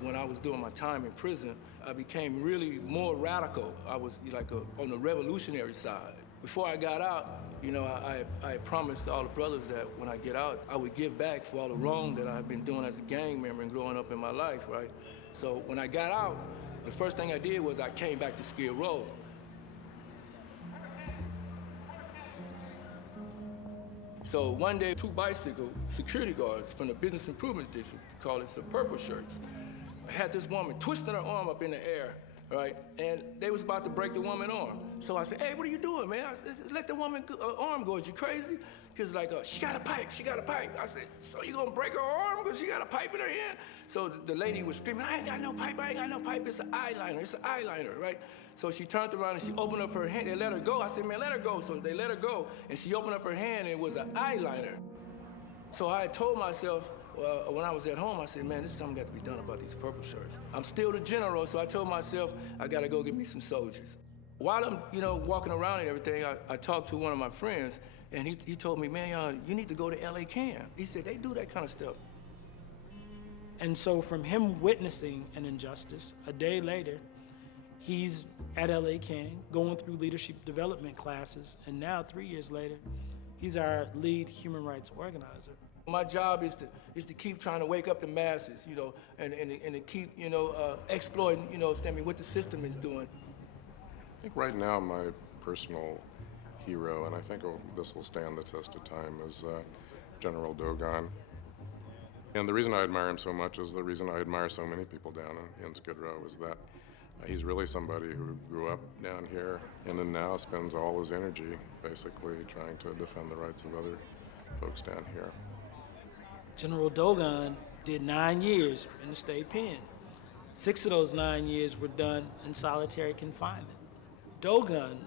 When I was doing my time in prison, I became really more radical. I was like on the revolutionary side. Before I got out, you know, I promised all the brothers that when I get out, I would give back for all the wrong that I've been doing as a gang member and growing up in my life, right? So when I got out, the first thing I did was I came back to Skid Row. So one day, 2 bicycle security guards from the Business Improvement District, call it the Purple Shirts, had this woman twisting her arm up in the air, right? And they was about to break the woman's arm. So I said, hey, what are you doing, man? I said, let the woman arm go, is you crazy? He was like, she got a pipe, she got a pipe. I said, so you gonna break her arm because she got a pipe in her hand? So the lady was screaming, I ain't got no pipe, I ain't got no pipe, it's an eyeliner, right? So she turned around and she opened up her hand, they let her go. I said, man, let her go. So they let her go, and she opened up her hand, and it was an eyeliner. So I told myself, when I was at home, I said, man, this is something got to be done about these purple shirts. I'm still the general, so I told myself, I got to go get me some soldiers. While I'm, you know, walking around and everything, I talked to one of my friends, and he told me, man, you need to go to LA Can. He said, they do that kind of stuff. And so from him witnessing an injustice, a day later, he's at LA Can, going through leadership development classes, and now 3 years later, he's our lead human rights organizer. My job is to keep trying to wake up the masses, you know, and to keep, you know, exploiting, you know, what the system is doing. I think right now my personal hero, and I think this will stand the test of time, is General Dogon. And the reason I admire him so much is the reason I admire so many people down in Skid Row is that he's really somebody who grew up down here and then now spends all his energy basically trying to defend the rights of other folks down here. General Dogon did 9 years in the state pen. 6 of those 9 years were done in solitary confinement. Dogon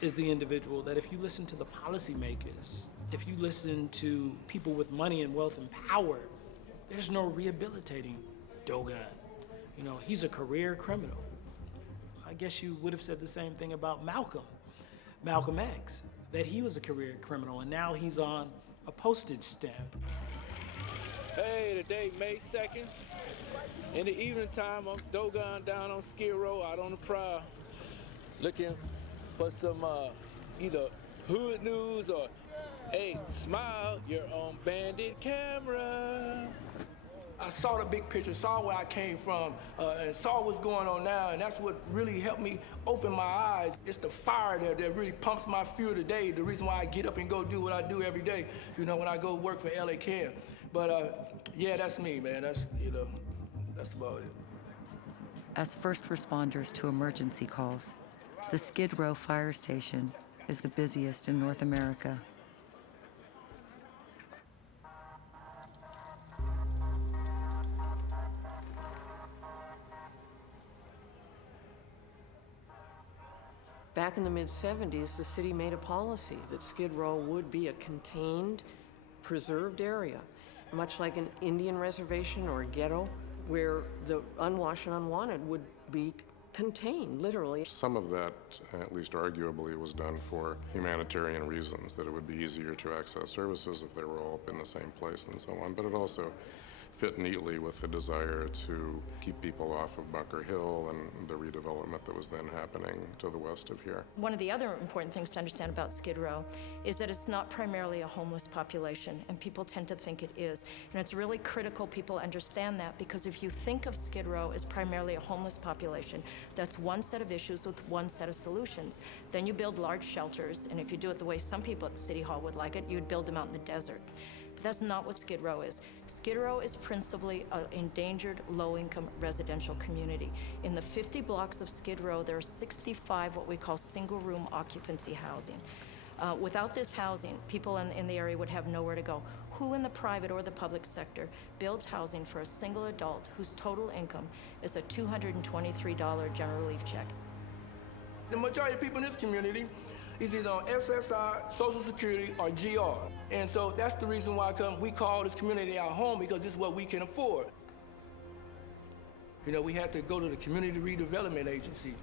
is the individual that if you listen to the policymakers, if you listen to people with money and wealth and power, there's no rehabilitating Dogon. You know, he's a career criminal. I guess you would have said the same thing about Malcolm X, that he was a career criminal and now he's on a postage stamp. Hey, today, May 2nd, in the evening time, I'm Dogon down on Skid Row, out on the prowl, looking for some either hood news or, hey, smile, you're on Bandit camera. I saw the big picture, saw where I came from, and saw what's going on now, and that's what really helped me open my eyes. It's the fire that really pumps my fuel today, the reason why I get up and go do what I do every day, you know, when I go work for LA Care. But yeah, that's me, man. That's, you know, that's about it. As first responders to emergency calls, The Skid Row fire station is the busiest in North America. Back in the mid-'70s, the city made a policy that Skid Row would be a contained, preserved area, much like an Indian reservation or a ghetto, where the unwashed and unwanted would be contained, literally. Some of that, at least arguably, was done for humanitarian reasons, that it would be easier to access services if they were all up in the same place and so on. But it also fit neatly with the desire to keep people off of Bunker Hill and the redevelopment that was then happening to the west of here. One of the other important things to understand about Skid Row is that it's not primarily a homeless population, and people tend to think it is. And it's really critical people understand that, because if you think of Skid Row as primarily a homeless population, that's one set of issues with one set of solutions. Then you build large shelters, and if you do it the way some people at City Hall would like it, you'd build them out in the desert. But that's not what Skid Row is. Skid Row is principally an endangered, low-income residential community. In the 50 blocks of Skid Row, there are 65 what we call single-room occupancy housing. Without this housing, people in the area would have nowhere to go. Who in the private or the public sector builds housing for a single adult whose total income is a $223 general relief check? The majority of people in this community is either on SSI, Social Security, or GR. And so that's the reason why we call this community our home, because this is what we can afford. You know, we had to go to the Community Redevelopment Agency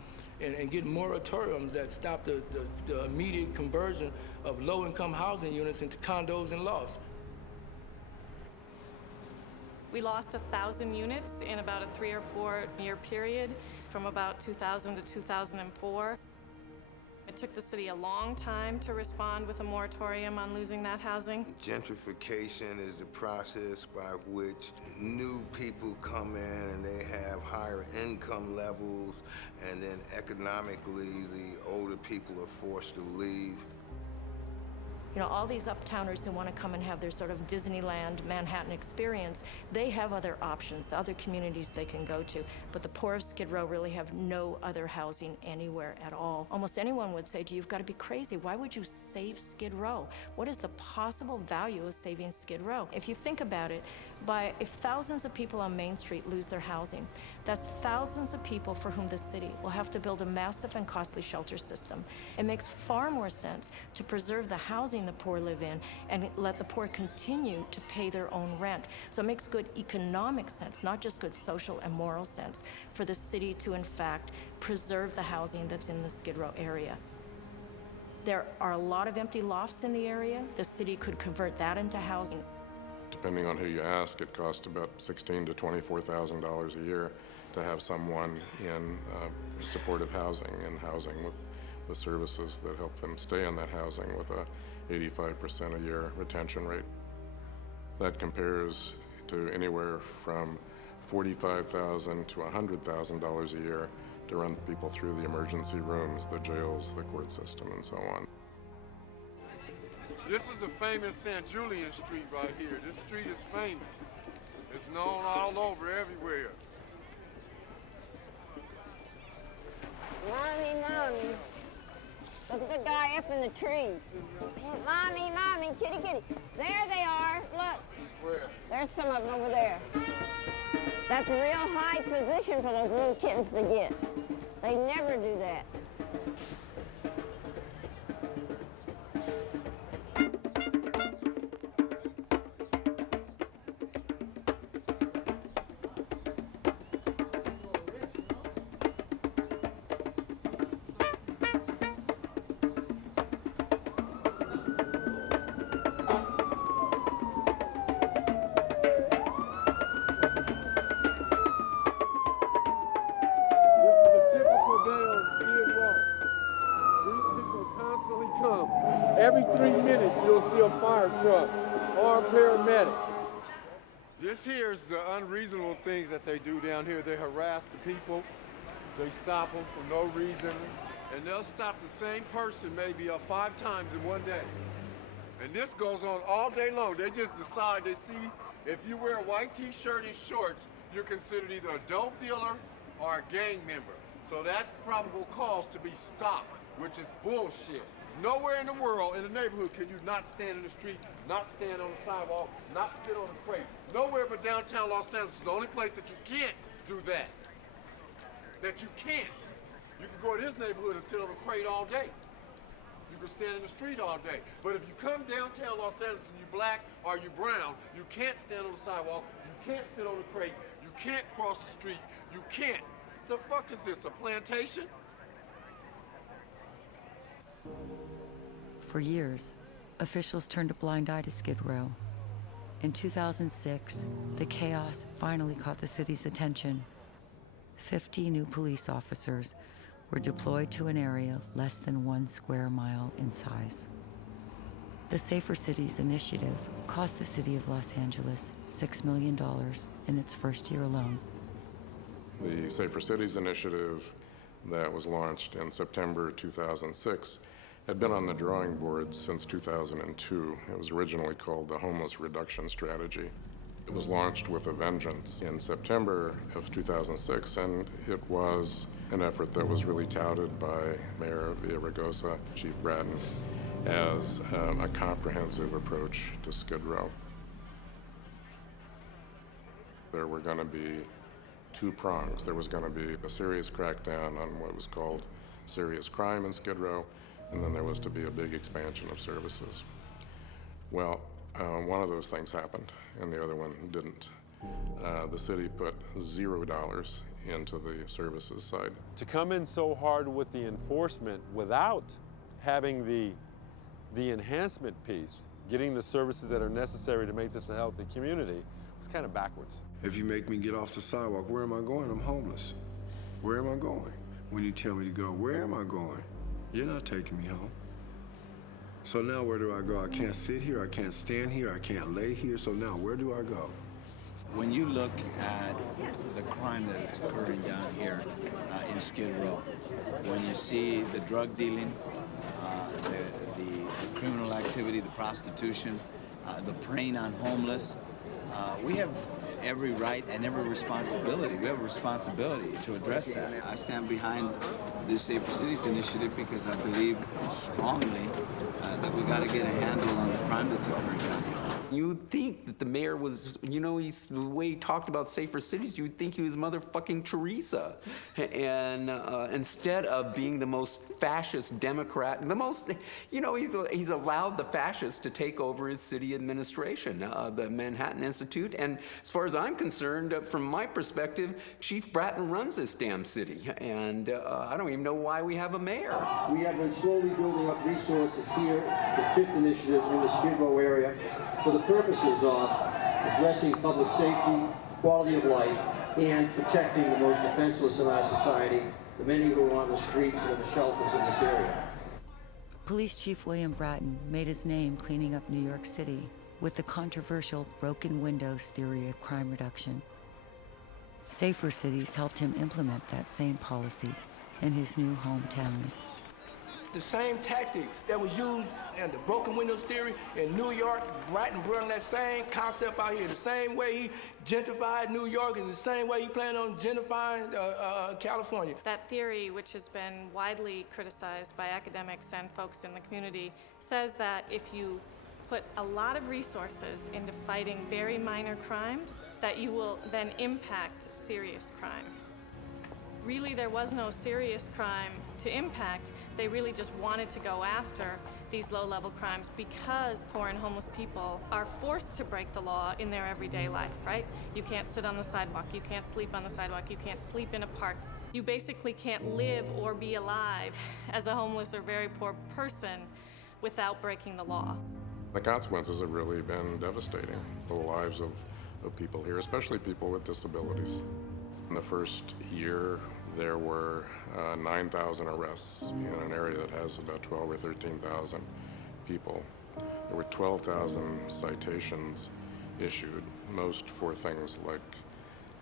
and get moratoriums that stop the immediate conversion of low-income housing units into condos and lofts. We lost 1,000 units in about a 3 or 4 year period from about 2000 to 2004. It took the city a long time to respond with a moratorium on losing that housing. Gentrification is the process by which new people come in and they have higher income levels, and then economically the older people are forced to leave. You know, all these uptowners who want to come and have their sort of Disneyland, Manhattan experience, they have other options, the other communities they can go to. But the poor of Skid Row really have no other housing anywhere at all. Almost anyone would say to you, you've got to be crazy. Why would you save Skid Row? What is the possible value of saving Skid Row? If you think about it, if thousands of people on Main Street lose their housing, that's thousands of people for whom the city will have to build a massive and costly shelter system. It makes far more sense to preserve the housing the poor live in and let the poor continue to pay their own rent. So it makes good economic sense, not just good social and moral sense, for the city to, in fact, preserve the housing that's in the Skid Row area. There are a lot of empty lofts in the area. The city could convert that into housing. Depending on who you ask, it costs about $16,000 to $24,000 a year to have someone in supportive housing and housing with services that help them stay in that housing with a 85% a year retention rate. That compares to anywhere from $45,000 to $100,000 a year to run people through the emergency rooms, the jails, the court system, and so on. This is the famous St. Julian Street right here. This street is famous. It's known all over, everywhere. Mommy, mommy. Look at the guy up in the tree. Mommy, mommy, kitty, kitty. There they are. Look. Where? There's some of them over there. That's a real high position for those little kittens to get. They never do that. Every 3 minutes, you'll see a fire truck or a paramedic. This here is the unreasonable things that they do down here. They harass the people. They stop them for no reason. And they'll stop the same person maybe 5 times in one day. And this goes on all day long. They just decide, they see if you wear a white t-shirt and shorts, you're considered either a dope dealer or a gang member. So that's probable cause to be stopped, which is bullshit. Nowhere in the world, in the neighborhood, can you not stand in the street, not stand on the sidewalk, not sit on a crate. Nowhere but downtown Los Angeles is the only place that you can't do that. That you can't. You can go to this neighborhood and sit on a crate all day. You can stand in the street all day. But if you come downtown Los Angeles and you're black or you're brown, you can't stand on the sidewalk, you can't sit on a crate, you can't cross the street, you can't. The fuck is this, a plantation? For years, officials turned a blind eye to Skid Row. In 2006, the chaos finally caught the city's attention. 50 new police officers were deployed to an area less than 1 square mile in size. The Safer Cities initiative cost the city of Los Angeles $6 million in its first year alone. The Safer Cities initiative that was launched in September 2006 had been on the drawing board since 2002. It was originally called the Homeless Reduction Strategy. It was launched with a vengeance in September of 2006, and it was an effort that was really touted by Mayor Villaraigosa, Chief Bratton, as a comprehensive approach to Skid Row. There were going to be 2 prongs. There was going to be a serious crackdown on what was called serious crime in Skid Row, and then there was to be a big expansion of services. Well, one of those things happened, and the other one didn't. The city put $0 into the services side. To come in so hard with the enforcement without having the enhancement piece, getting the services that are necessary to make this a healthy community, was kind of backwards. If you make me get off the sidewalk, where am I going? I'm homeless. Where am I going? When you tell me to go, where am I going? You're not taking me home. So now where do I go? I can't sit here, I can't stand here, I can't lay here, so now where do I go? When you look at the crime that is occurring down here in Skid Row, when you see the drug dealing, the criminal activity, the prostitution, the preying on homeless, we have every right and every responsibility. We have a responsibility to address that. I stand behind this Safer Cities initiative because I believe strongly that we got to get a handle on the crime that's occurring down here. You would think that the mayor was, you know, the way he talked about Safer Cities, you would think he was motherfucking Teresa. And instead of being the most fascist Democrat, the most, you know, he's allowed the fascists to take over his city administration, the Manhattan Institute. And as far as I'm concerned, from my perspective, Chief Bratton runs this damn city. And I don't even know why we have a mayor. We have been slowly building up resources here, the 5th initiative in the Skid Row area, for the purposes of addressing public safety, quality of life, and protecting the most defenseless in our society, the many who are on the streets and in the shelters in this area. Police Chief William Bratton made his name cleaning up New York City with the controversial broken windows theory of crime reduction. Safer Cities helped him implement that same policy in his new hometown. The same tactics that was used in the broken windows theory in New York, Bratton brought that same concept out here. The same way he gentrified New York is the same way he planned on gentrifying California. That theory, which has been widely criticized by academics and folks in the community, says that if you put a lot of resources into fighting very minor crimes, that you will then impact serious crime. Really, there was no serious crime to impact. They really just wanted to go after these low-level crimes because poor and homeless people are forced to break the law in their everyday life, right? You can't sit on the sidewalk, you can't sleep on the sidewalk, you can't sleep in a park. You basically can't live or be alive as a homeless or very poor person without breaking the law. The consequences have really been devastating for the lives of people here, especially people with disabilities. In the first year, there were 9,000 arrests in an area that has about 12 or 13,000 people. There were 12,000 citations issued, most for things like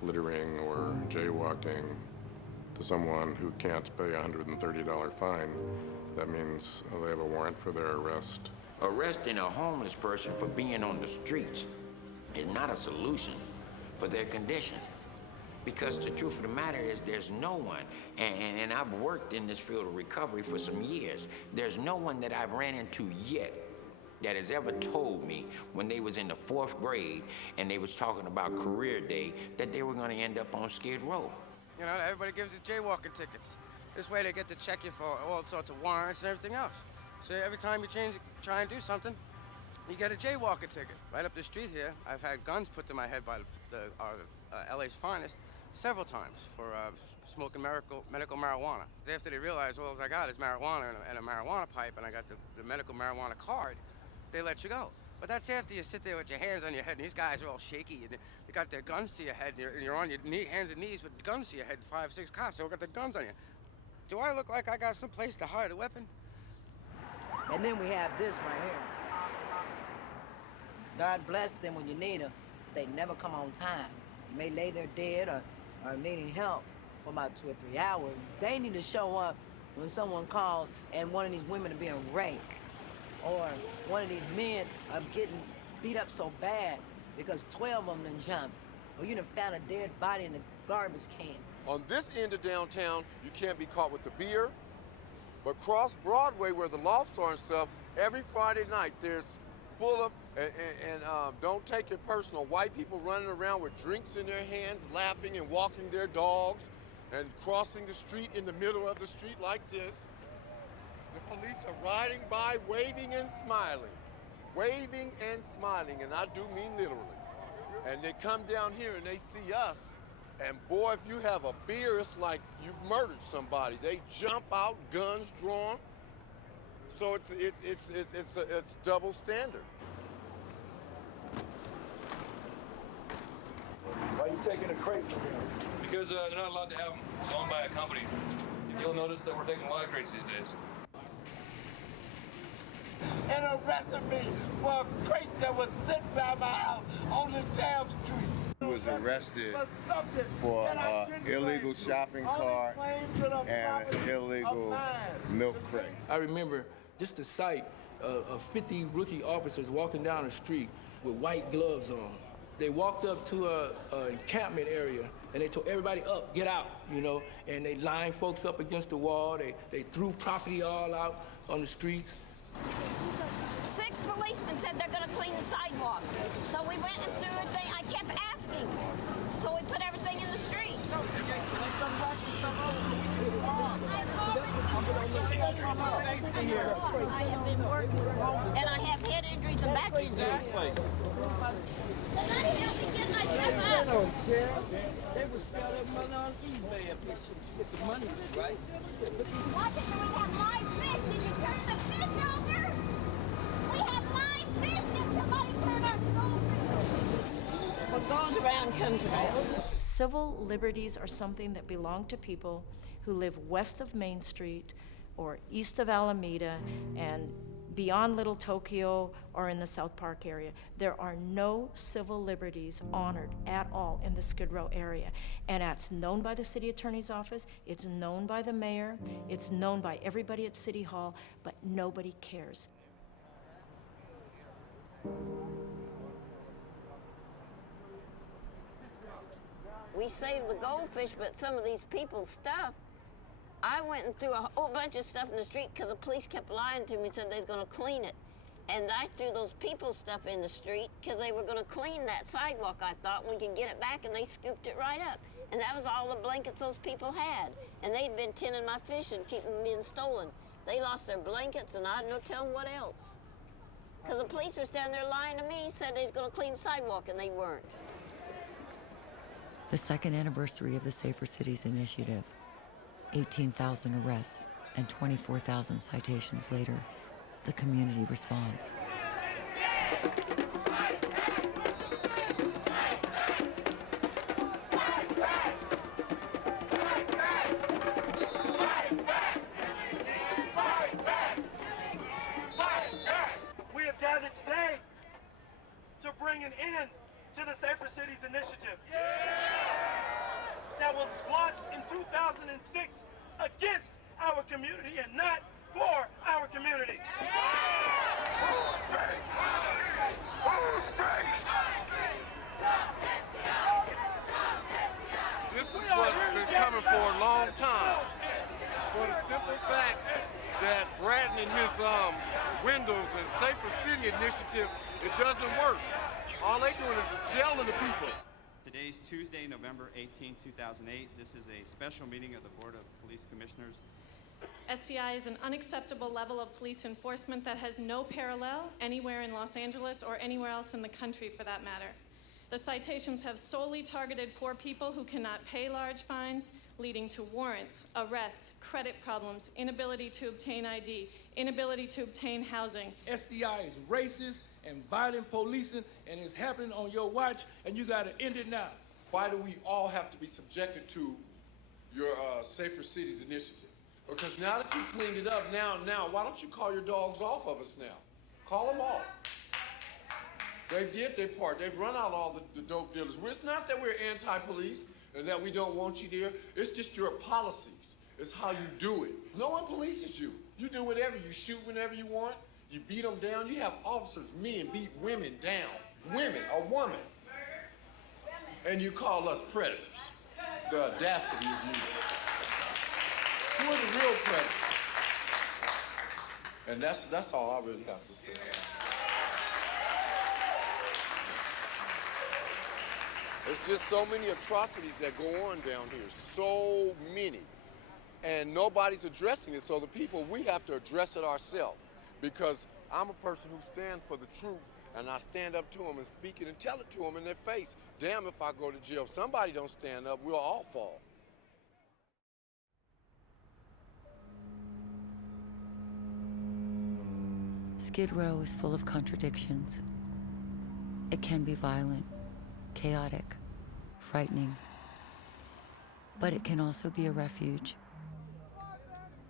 littering or jaywalking. To someone who can't pay a $130 fine, that means they have a warrant for their arrest. Arresting a homeless person for being on the streets is not a solution for their condition. Because the truth of the matter is there's no one, and I've worked in this field of recovery for some years, there's no one that I've ran into yet that has ever told me when they was in the 4th grade and they was talking about career day that they were going to end up on Skid Row. You know, everybody gives you jaywalking tickets. This way they get to check you for all sorts of warrants and everything else. So every time you try and do something, you get a jaywalking ticket. Right up the street here, I've had guns put to my head by LA's finest several times for smoking medical marijuana. After they realize all I got is marijuana and a marijuana pipe, and I got the medical marijuana card, they let you go. But that's after you sit there with your hands on your head, and these guys are all shaky, and they got their guns to your head, and you're on your hands and knees with guns to your head, 5, 6 cops, they all got their guns on you. Do I look like I got some place to hide a weapon? And then we have this right here. God bless them when you need them. They never come on time. You may lay there dead or needing help for about 2 or 3 hours. They need to show up when someone calls and one of these women are being raped, or one of these men are getting beat up so bad because 12 of them done jumped, or you done found a dead body in the garbage can. On this end of downtown, you can't be caught with the beer, but cross Broadway where the lofts are and stuff, every Friday night there's full of, and don't take it personal, white people running around with drinks in their hands, laughing and walking their dogs, and crossing the street in the middle of the street like this. The police are riding by, waving and smiling. Waving and smiling, and I do mean literally. And they come down here and they see us, and boy, if you have a beer, it's like you've murdered somebody. They jump out, guns drawn. So it's double standard. Why are you taking a crate from here? Because they're not allowed to have them. It's owned by a company. And you'll notice that we're taking a lot of crates these days. And arrested me for a crate that was sitting by my house on the damn street. He was arrested for an illegal shopping cart and an illegal milk crate. I remember just the sight of 50 rookie officers walking down the street with white gloves on. They walked up to an encampment area and they told everybody up, get out, you know, and they lined folks up against the wall. They threw property all out on the streets. 6 policemen said they're gonna clean the sidewalk. So we went and threw a thing. I kept asking. So we put everything in the street. I have been working, and I have head injuries and back injuries. Exactly. And I helped me get myself out. They would sell their money on eBay if they should get the money, right? Watch it, we have live fish. Did you turn the fish over? We have live fish. Did somebody turn our goldfish? What goes around comes around. Civil liberties are something that belong to people who live west of Main Street or east of Alameda and beyond Little Tokyo or in the South Park area. There are no civil liberties honored at all in the Skid Row area. And that's known by the city attorney's office, it's known by the mayor, it's known by everybody at City Hall, but nobody cares. We saved the goldfish, but some of these people's stuff, I went and threw a whole bunch of stuff in the street because the police kept lying to me and said they was gonna clean it. And I threw those people's stuff in the street because they were gonna clean that sidewalk, I thought, and we could get it back, and they scooped it right up. And that was all the blankets those people had. And they'd been tinning my fish and keeping them being stolen. They lost their blankets, and I had no telling what else. Because the police were standing there lying to me, said they was gonna clean the sidewalk, and they weren't. The second anniversary of the Safer Cities Initiative. 18,000 arrests and 24,000 citations later, the community responds. We have gathered today to bring an end to the Safer Cities Initiative that was launched in 2006 against our community and not for our community. This coming for a long time. For the simple fact that Bratton and his windows and Safer City initiative, it doesn't work. All they doing is jailing the people. Today's Tuesday, November 18, 2008. This is a special meeting of the Board of Police Commissioners. SCI is an unacceptable level of police enforcement that has no parallel anywhere in Los Angeles or anywhere else in the country for that matter. The citations have solely targeted poor people who cannot pay large fines, leading to warrants, arrests, credit problems, inability to obtain ID, inability to obtain housing. SCI is racist and violent policing, and it's happening on your watch, and you gotta end it now. Why do we all have to be subjected to your Safer Cities initiative? Because now that you've cleaned it up, now, why don't you call your dogs off of us now? Call them off. They did their part. They've run out all the dope dealers. It's not that we're anti-police and that we don't want you there. It's just your policies. It's how you do it. No one polices you. You do whatever. You shoot whenever you want. You beat them down. You have officers, men, beat women down. Women, a woman. And you call us predators. The audacity of you. Who are the real predators? And that's all I really have to say. It's just so many atrocities that go on down here, so many. And nobody's addressing it, so the people, we have to address it ourselves. Because I'm a person who stands for the truth, and I stand up to them and speak it and tell it to them in their face. Damn if I go to jail. If somebody don't stand up, we'll all fall. Skid Row is full of contradictions. It can be violent, chaotic, frightening, but it can also be a refuge,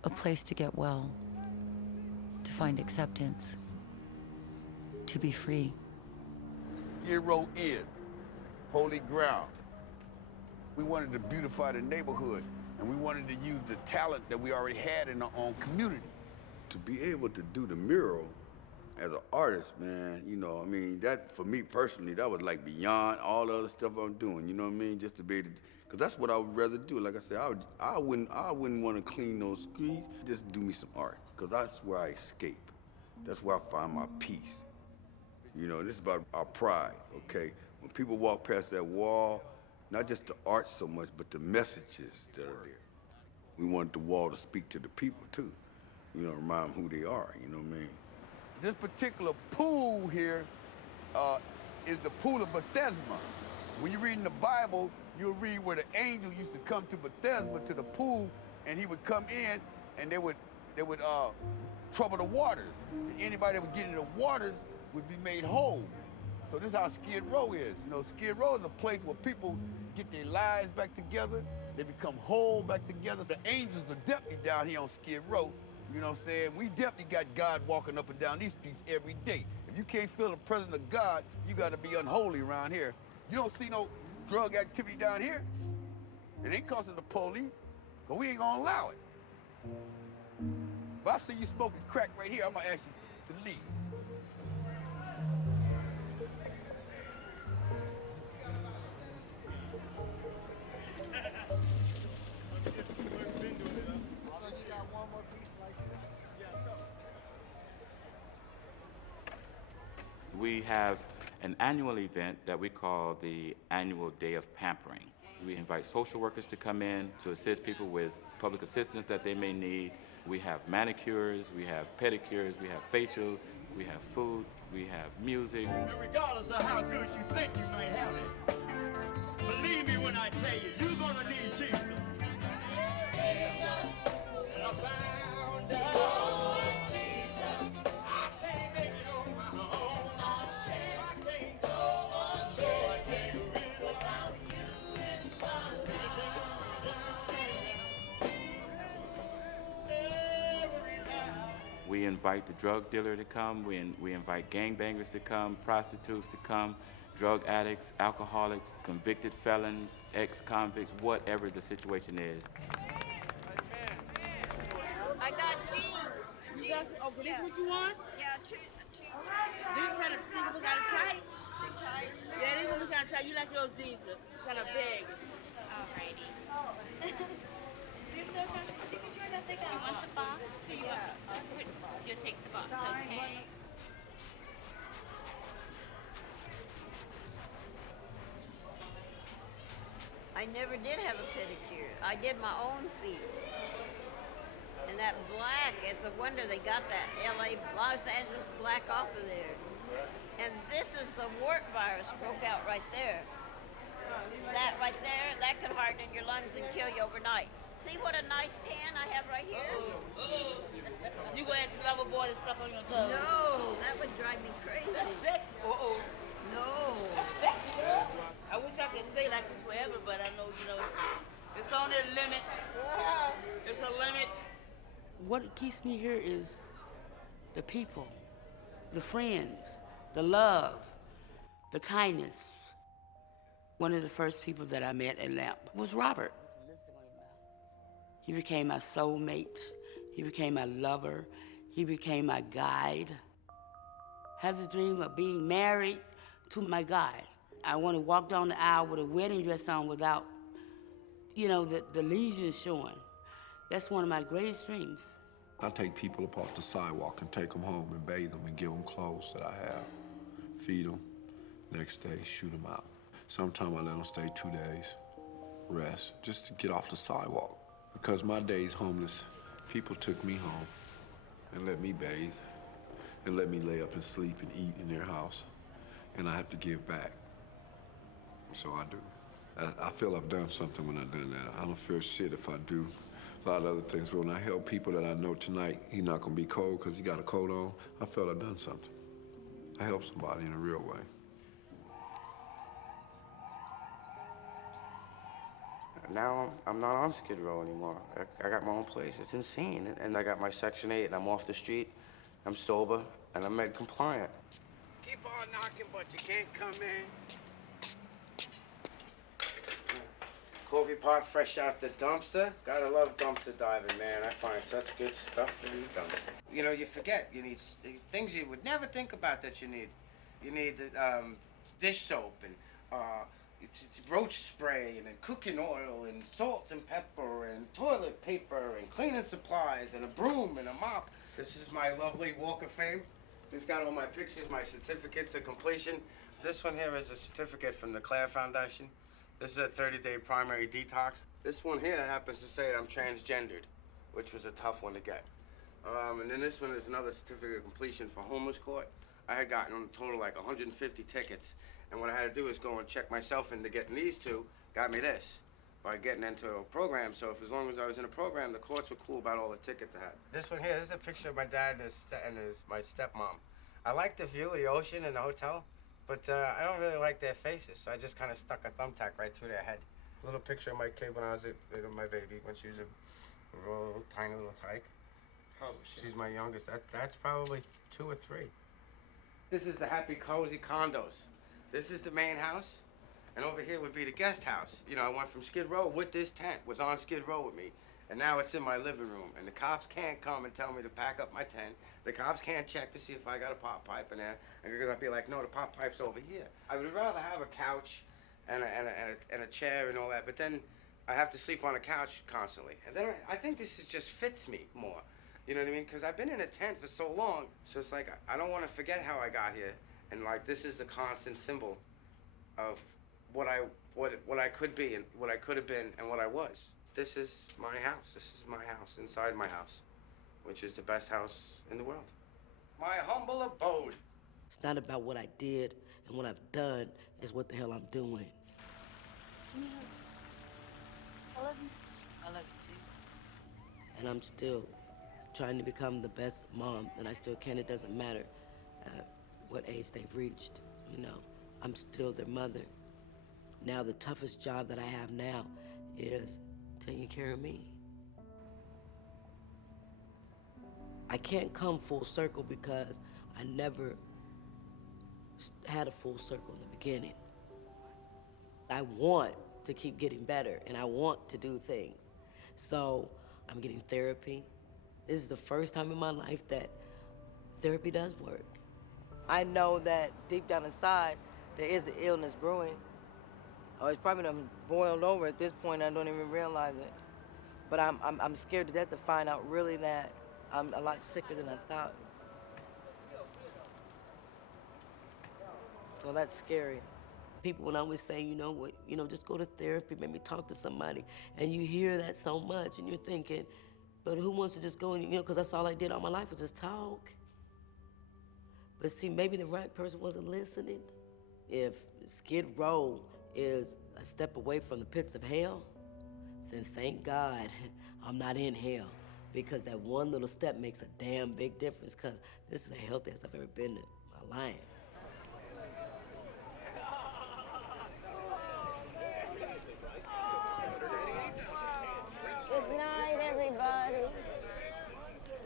a place to get well, to find acceptance, to be free. Skid Row is holy ground. We wanted to beautify the neighborhood, and we wanted to use the talent that we already had in our own community. To be able to do the mural as an artist, man, you know, I mean, that, for me personally, that was like beyond all the other stuff I'm doing, you know what I mean? Just to be able to, because that's what I would rather do. Like I said, I wouldn't want to clean those streets, just do me some art, because that's where I escape. That's where I find my peace. You know, this is about our pride, okay? When people walk past that wall, not just the art so much, but the messages that are there. We wanted the wall to speak to the people, too. You know, remind them who they are, you know what I mean? This particular pool here is the pool of Bethesda. When you read in the Bible, you'll read where the angel used to come to Bethesda, to the pool, and he would come in, and they would trouble the waters. Anybody that would get in the waters would be made whole. So this is how Skid Row is. You know, Skid Row is a place where people get their lives back together, they become whole back together. The angels are definitely down here on Skid Row. You know what I'm saying? We definitely got God walking up and down these streets every day. If you can't feel the presence of God, you got to be unholy around here. You don't see no drug activity down here. It ain't costing the police, but we ain't gonna allow it. If I see you smoking crack right here, I'm gonna ask you to leave. We have an annual event that we call the Annual Day of Pampering. We invite social workers to come in to assist people with public assistance that they may need. We have manicures, we have pedicures, we have facials, we have food, we have music. And regardless of how good you think you might have it, believe me when I tell you, you're gonna need Jesus. We invite the drug dealer to come, we invite gangbangers to come, prostitutes to come, drug addicts, alcoholics, convicted felons, ex-convicts, whatever the situation is. I got cheese. You got, oh, this is what you want? Yeah, cheese. These kind of singles are tight. Yeah, these gonna be kind of tight. You like your jeans kind of big. Alrighty. You're so comfortable. Could you get yours? I think you want the box? Or you want, you'll take the box, okay? I never did have a pedicure. I did my own feet. And that black, it's a wonder they got that Los Angeles black off of there. And this is the wart virus broke out right there. That right there, that can harden in your lungs and kill you overnight. See what a nice tan I have right here? You go ask lover boy to suck on your toes. No, that would drive me crazy. That's sexy. No. That's sexy, girl. I wish I could stay like this forever, but I know, it's on a limit. It's a limit. What keeps me here is the people, the friends, the love, the kindness. One of the first people that I met at LAMP was Robert. He became my soulmate. He became my lover. He became my guide. I have this dream of being married to my guy. I want to walk down the aisle with a wedding dress on without, the lesions showing. That's one of my greatest dreams. I take people up off the sidewalk and take them home and bathe them and give them clothes that I have. Feed them. Next day, shoot them out. Sometimes I let them stay 2 days, rest, just to get off the sidewalk. Because my days homeless, people took me home and let me bathe and let me lay up and sleep and eat in their house. And I have to give back. So I do. I feel I've done something when I've done that. I don't feel shit if I do a lot of other things. But when I help people that I know tonight, he's not gonna be cold because he got a coat on, I felt I've done something. I helped somebody in a real way. Now I'm not on Skid Row anymore. I got my own place. It's insane. And I got my Section 8 and I'm off the street. I'm sober and I'm med compliant. Keep on knocking, but you can't come in. Coffee pot fresh out the dumpster. Gotta love dumpster diving, man. I find such good stuff in the dumpster. You forget. You need things you would never think about that you need. You need dish soap and roach spray and cooking oil and salt and pepper and toilet paper and cleaning supplies and a broom and a mop. This is my lovely Walk of Fame. It's got all my pictures, my certificates of completion. This one here is a certificate from the Claire Foundation. This is a 30-day primary detox. This one here happens to say that I'm transgendered, which was a tough one to get. And then this one is another certificate of completion for homeless court. I had gotten on total like 150 tickets. And what I had to do is go and check myself into getting these two, got me this, by getting into a program. So as long as I was in a program, the courts were cool about all the tickets I had. This one here, this is a picture of my dad and my stepmom. I like the view of the ocean and the hotel, but I don't really like their faces, so I just kind of stuck a thumbtack right through their head. A little picture of my kid when I was my baby, when she was a little tiny little tyke. Oh, she's my youngest. That's probably 2 or 3. This is the happy, cozy condos. This is the main house, and over here would be the guest house. I went from Skid Row with this tent, was on Skid Row with me, and now it's in my living room, and the cops can't come and tell me to pack up my tent. The cops can't check to see if I got a pop pipe in there, and because I'd be like, no, the pop pipe's over here. I would rather have a couch and a chair and all that, but then I have to sleep on a couch constantly. And then I think this just fits me more. You know what I mean? Because I've been in a tent for so long, so it's like I don't want to forget how I got here. And this is the constant symbol of what I could be and what I could have been and what I was. This is my house. This is my house inside my house, which is the best house in the world. My humble abode. It's not about what I did and what I've done. It's what the hell I'm doing. I love you. I love you too. And I'm still trying to become the best mom that I still can. It doesn't matter what age they've reached, I'm still their mother. Now the toughest job that I have now is taking care of me. I can't come full circle because I never had a full circle in the beginning. I want to keep getting better and I want to do things. So I'm getting therapy. This is the first time in my life that therapy does work. I know that deep down inside, there is an illness brewing. Or it's probably done boiled over at this point. I don't even realize it. But I'm scared to death to find out really that I'm a lot sicker than I thought. So that's scary. People would always say, just go to therapy, maybe talk to somebody. And you hear that so much, and you're thinking, but who wants to just go and, because that's all I did all my life was just talk. But see, maybe the right person wasn't listening. If Skid Row is a step away from the pits of hell, then thank God I'm not in hell, because that one little step makes a damn big difference, because this is the healthiest I've ever been in my life. Good night, everybody.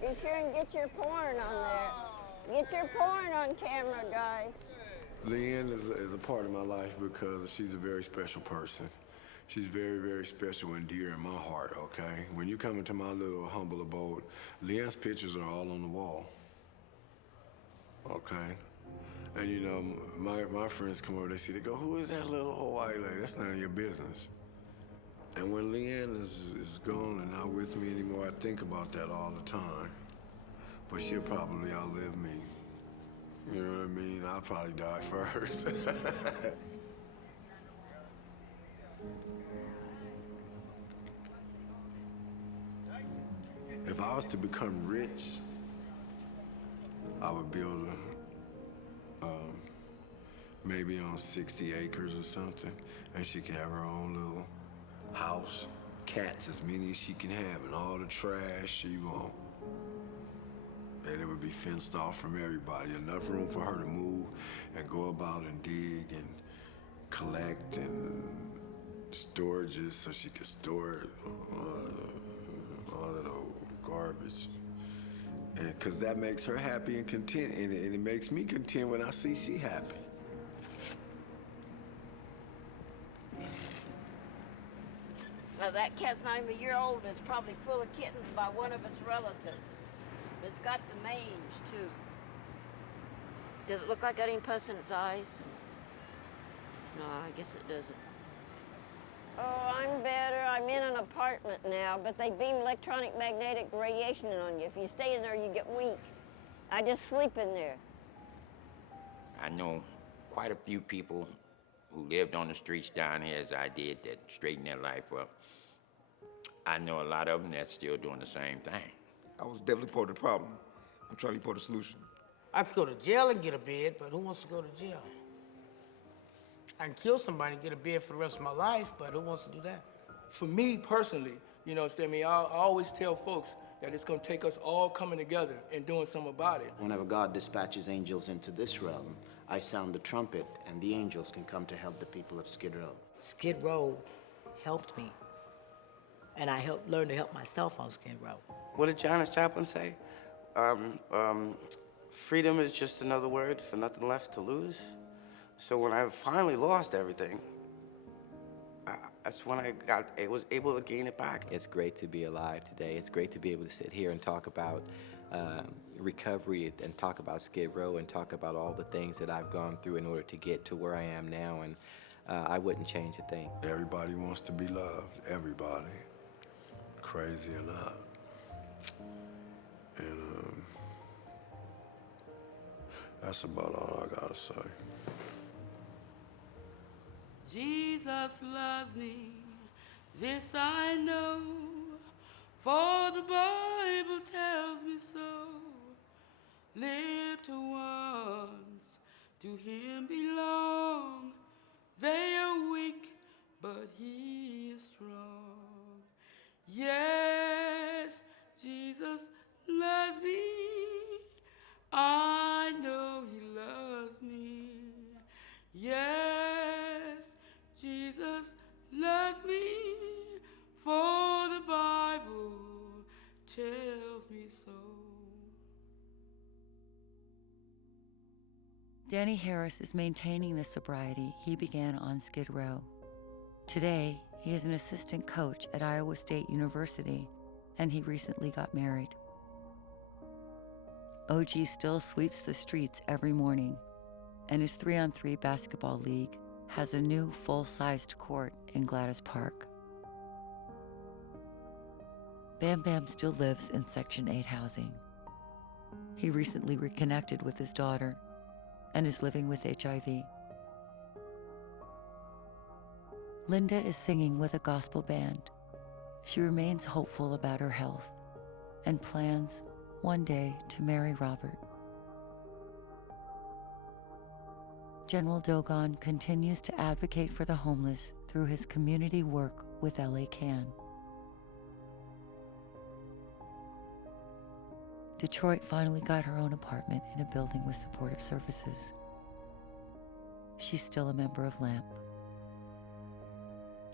Be sure and get your porn on there. Get your porn on camera, guys. Leanne is a part of my life because she's a very special person. She's very, very special and dear in my heart, okay? When you come into my little humble abode, Leanne's pictures are all on the wall, okay? And my friends come over, they go, who is that little Hawaii lady? That's none of your business. And when Leanne is gone and not with me anymore, I think about that all the time. But she'll probably outlive me. You know what I mean? I'll probably die first. If I was to become rich, I would build maybe on 60 acres or something, and she could have her own little house, cats, as many as she can have, and all the trash she wants. And it would be fenced off from everybody. Enough room for her to move and go about and dig and collect and storages so she could store all of the garbage. And because that makes her happy and content, and it makes me content when I see she happy. Now, that cat's not even a year old, and it's probably full of kittens by one of its relatives. But it's got the mange, too. Does it look like got any pus in its eyes? No, I guess it doesn't. Oh, I'm better. I'm in an apartment now, but they beam electronic magnetic radiation on you. If you stay in there, you get weak. I just sleep in there. I know quite a few people who lived on the streets down here as I did that straightened their life up. I know a lot of them that's still doing the same thing. I was definitely part of the problem. I'm trying to be part of the solution. I could go to jail and get a bed, but who wants to go to jail? I can kill somebody and get a bed for the rest of my life, but who wants to do that? For me personally, I always tell folks that it's gonna take us all coming together and doing something about it. Whenever God dispatches angels into this realm, I sound the trumpet, and the angels can come to help the people of Skid Row. Skid Row helped me, and I learned to help myself on Skid Row. What did Janis Joplin say? Freedom is just another word for nothing left to lose. So when I finally lost everything, that's when I was able to gain it back. It's great to be alive today. It's great to be able to sit here and talk about recovery and talk about Skid Row and talk about all the things that I've gone through in order to get to where I am now, and I wouldn't change a thing. Everybody wants to be loved, everybody, crazy or not. And that's about all I gotta say. Jesus loves me, this I know, for the Bible tells me so. Little ones to him belong, they are weak, but he is strong. Yes, Jesus loves me, I know he loves me. Yes, Jesus loves me, for the Bible tells me so. Danny Harris is maintaining the sobriety he began on Skid Row. Today, he is an assistant coach at Iowa State University, and he recently got married. OG still sweeps the streets every morning and his 3-on-3 basketball league has a new full-sized court in Gladys Park. Bam Bam still lives in Section 8 housing. He recently reconnected with his daughter and is living with HIV. Linda is singing with a gospel band. She remains hopeful about her health and plans one day to marry Robert. General Dogon continues to advocate for the homeless through his community work with LA Can. Detroit finally got her own apartment in a building with supportive services. She's still a member of LAMP.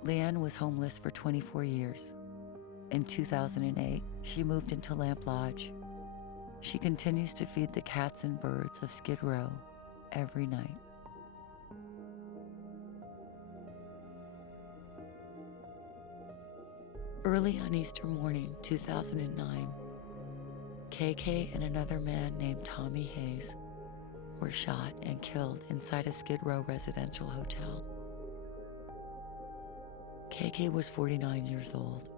Leanne was homeless for 24 years. In 2008, she moved into Lamp Lodge. She continues to feed the cats and birds of Skid Row every night. Early on Easter morning, 2009, KK and another man named Tommy Hayes were shot and killed inside a Skid Row residential hotel. KK was 49 years old.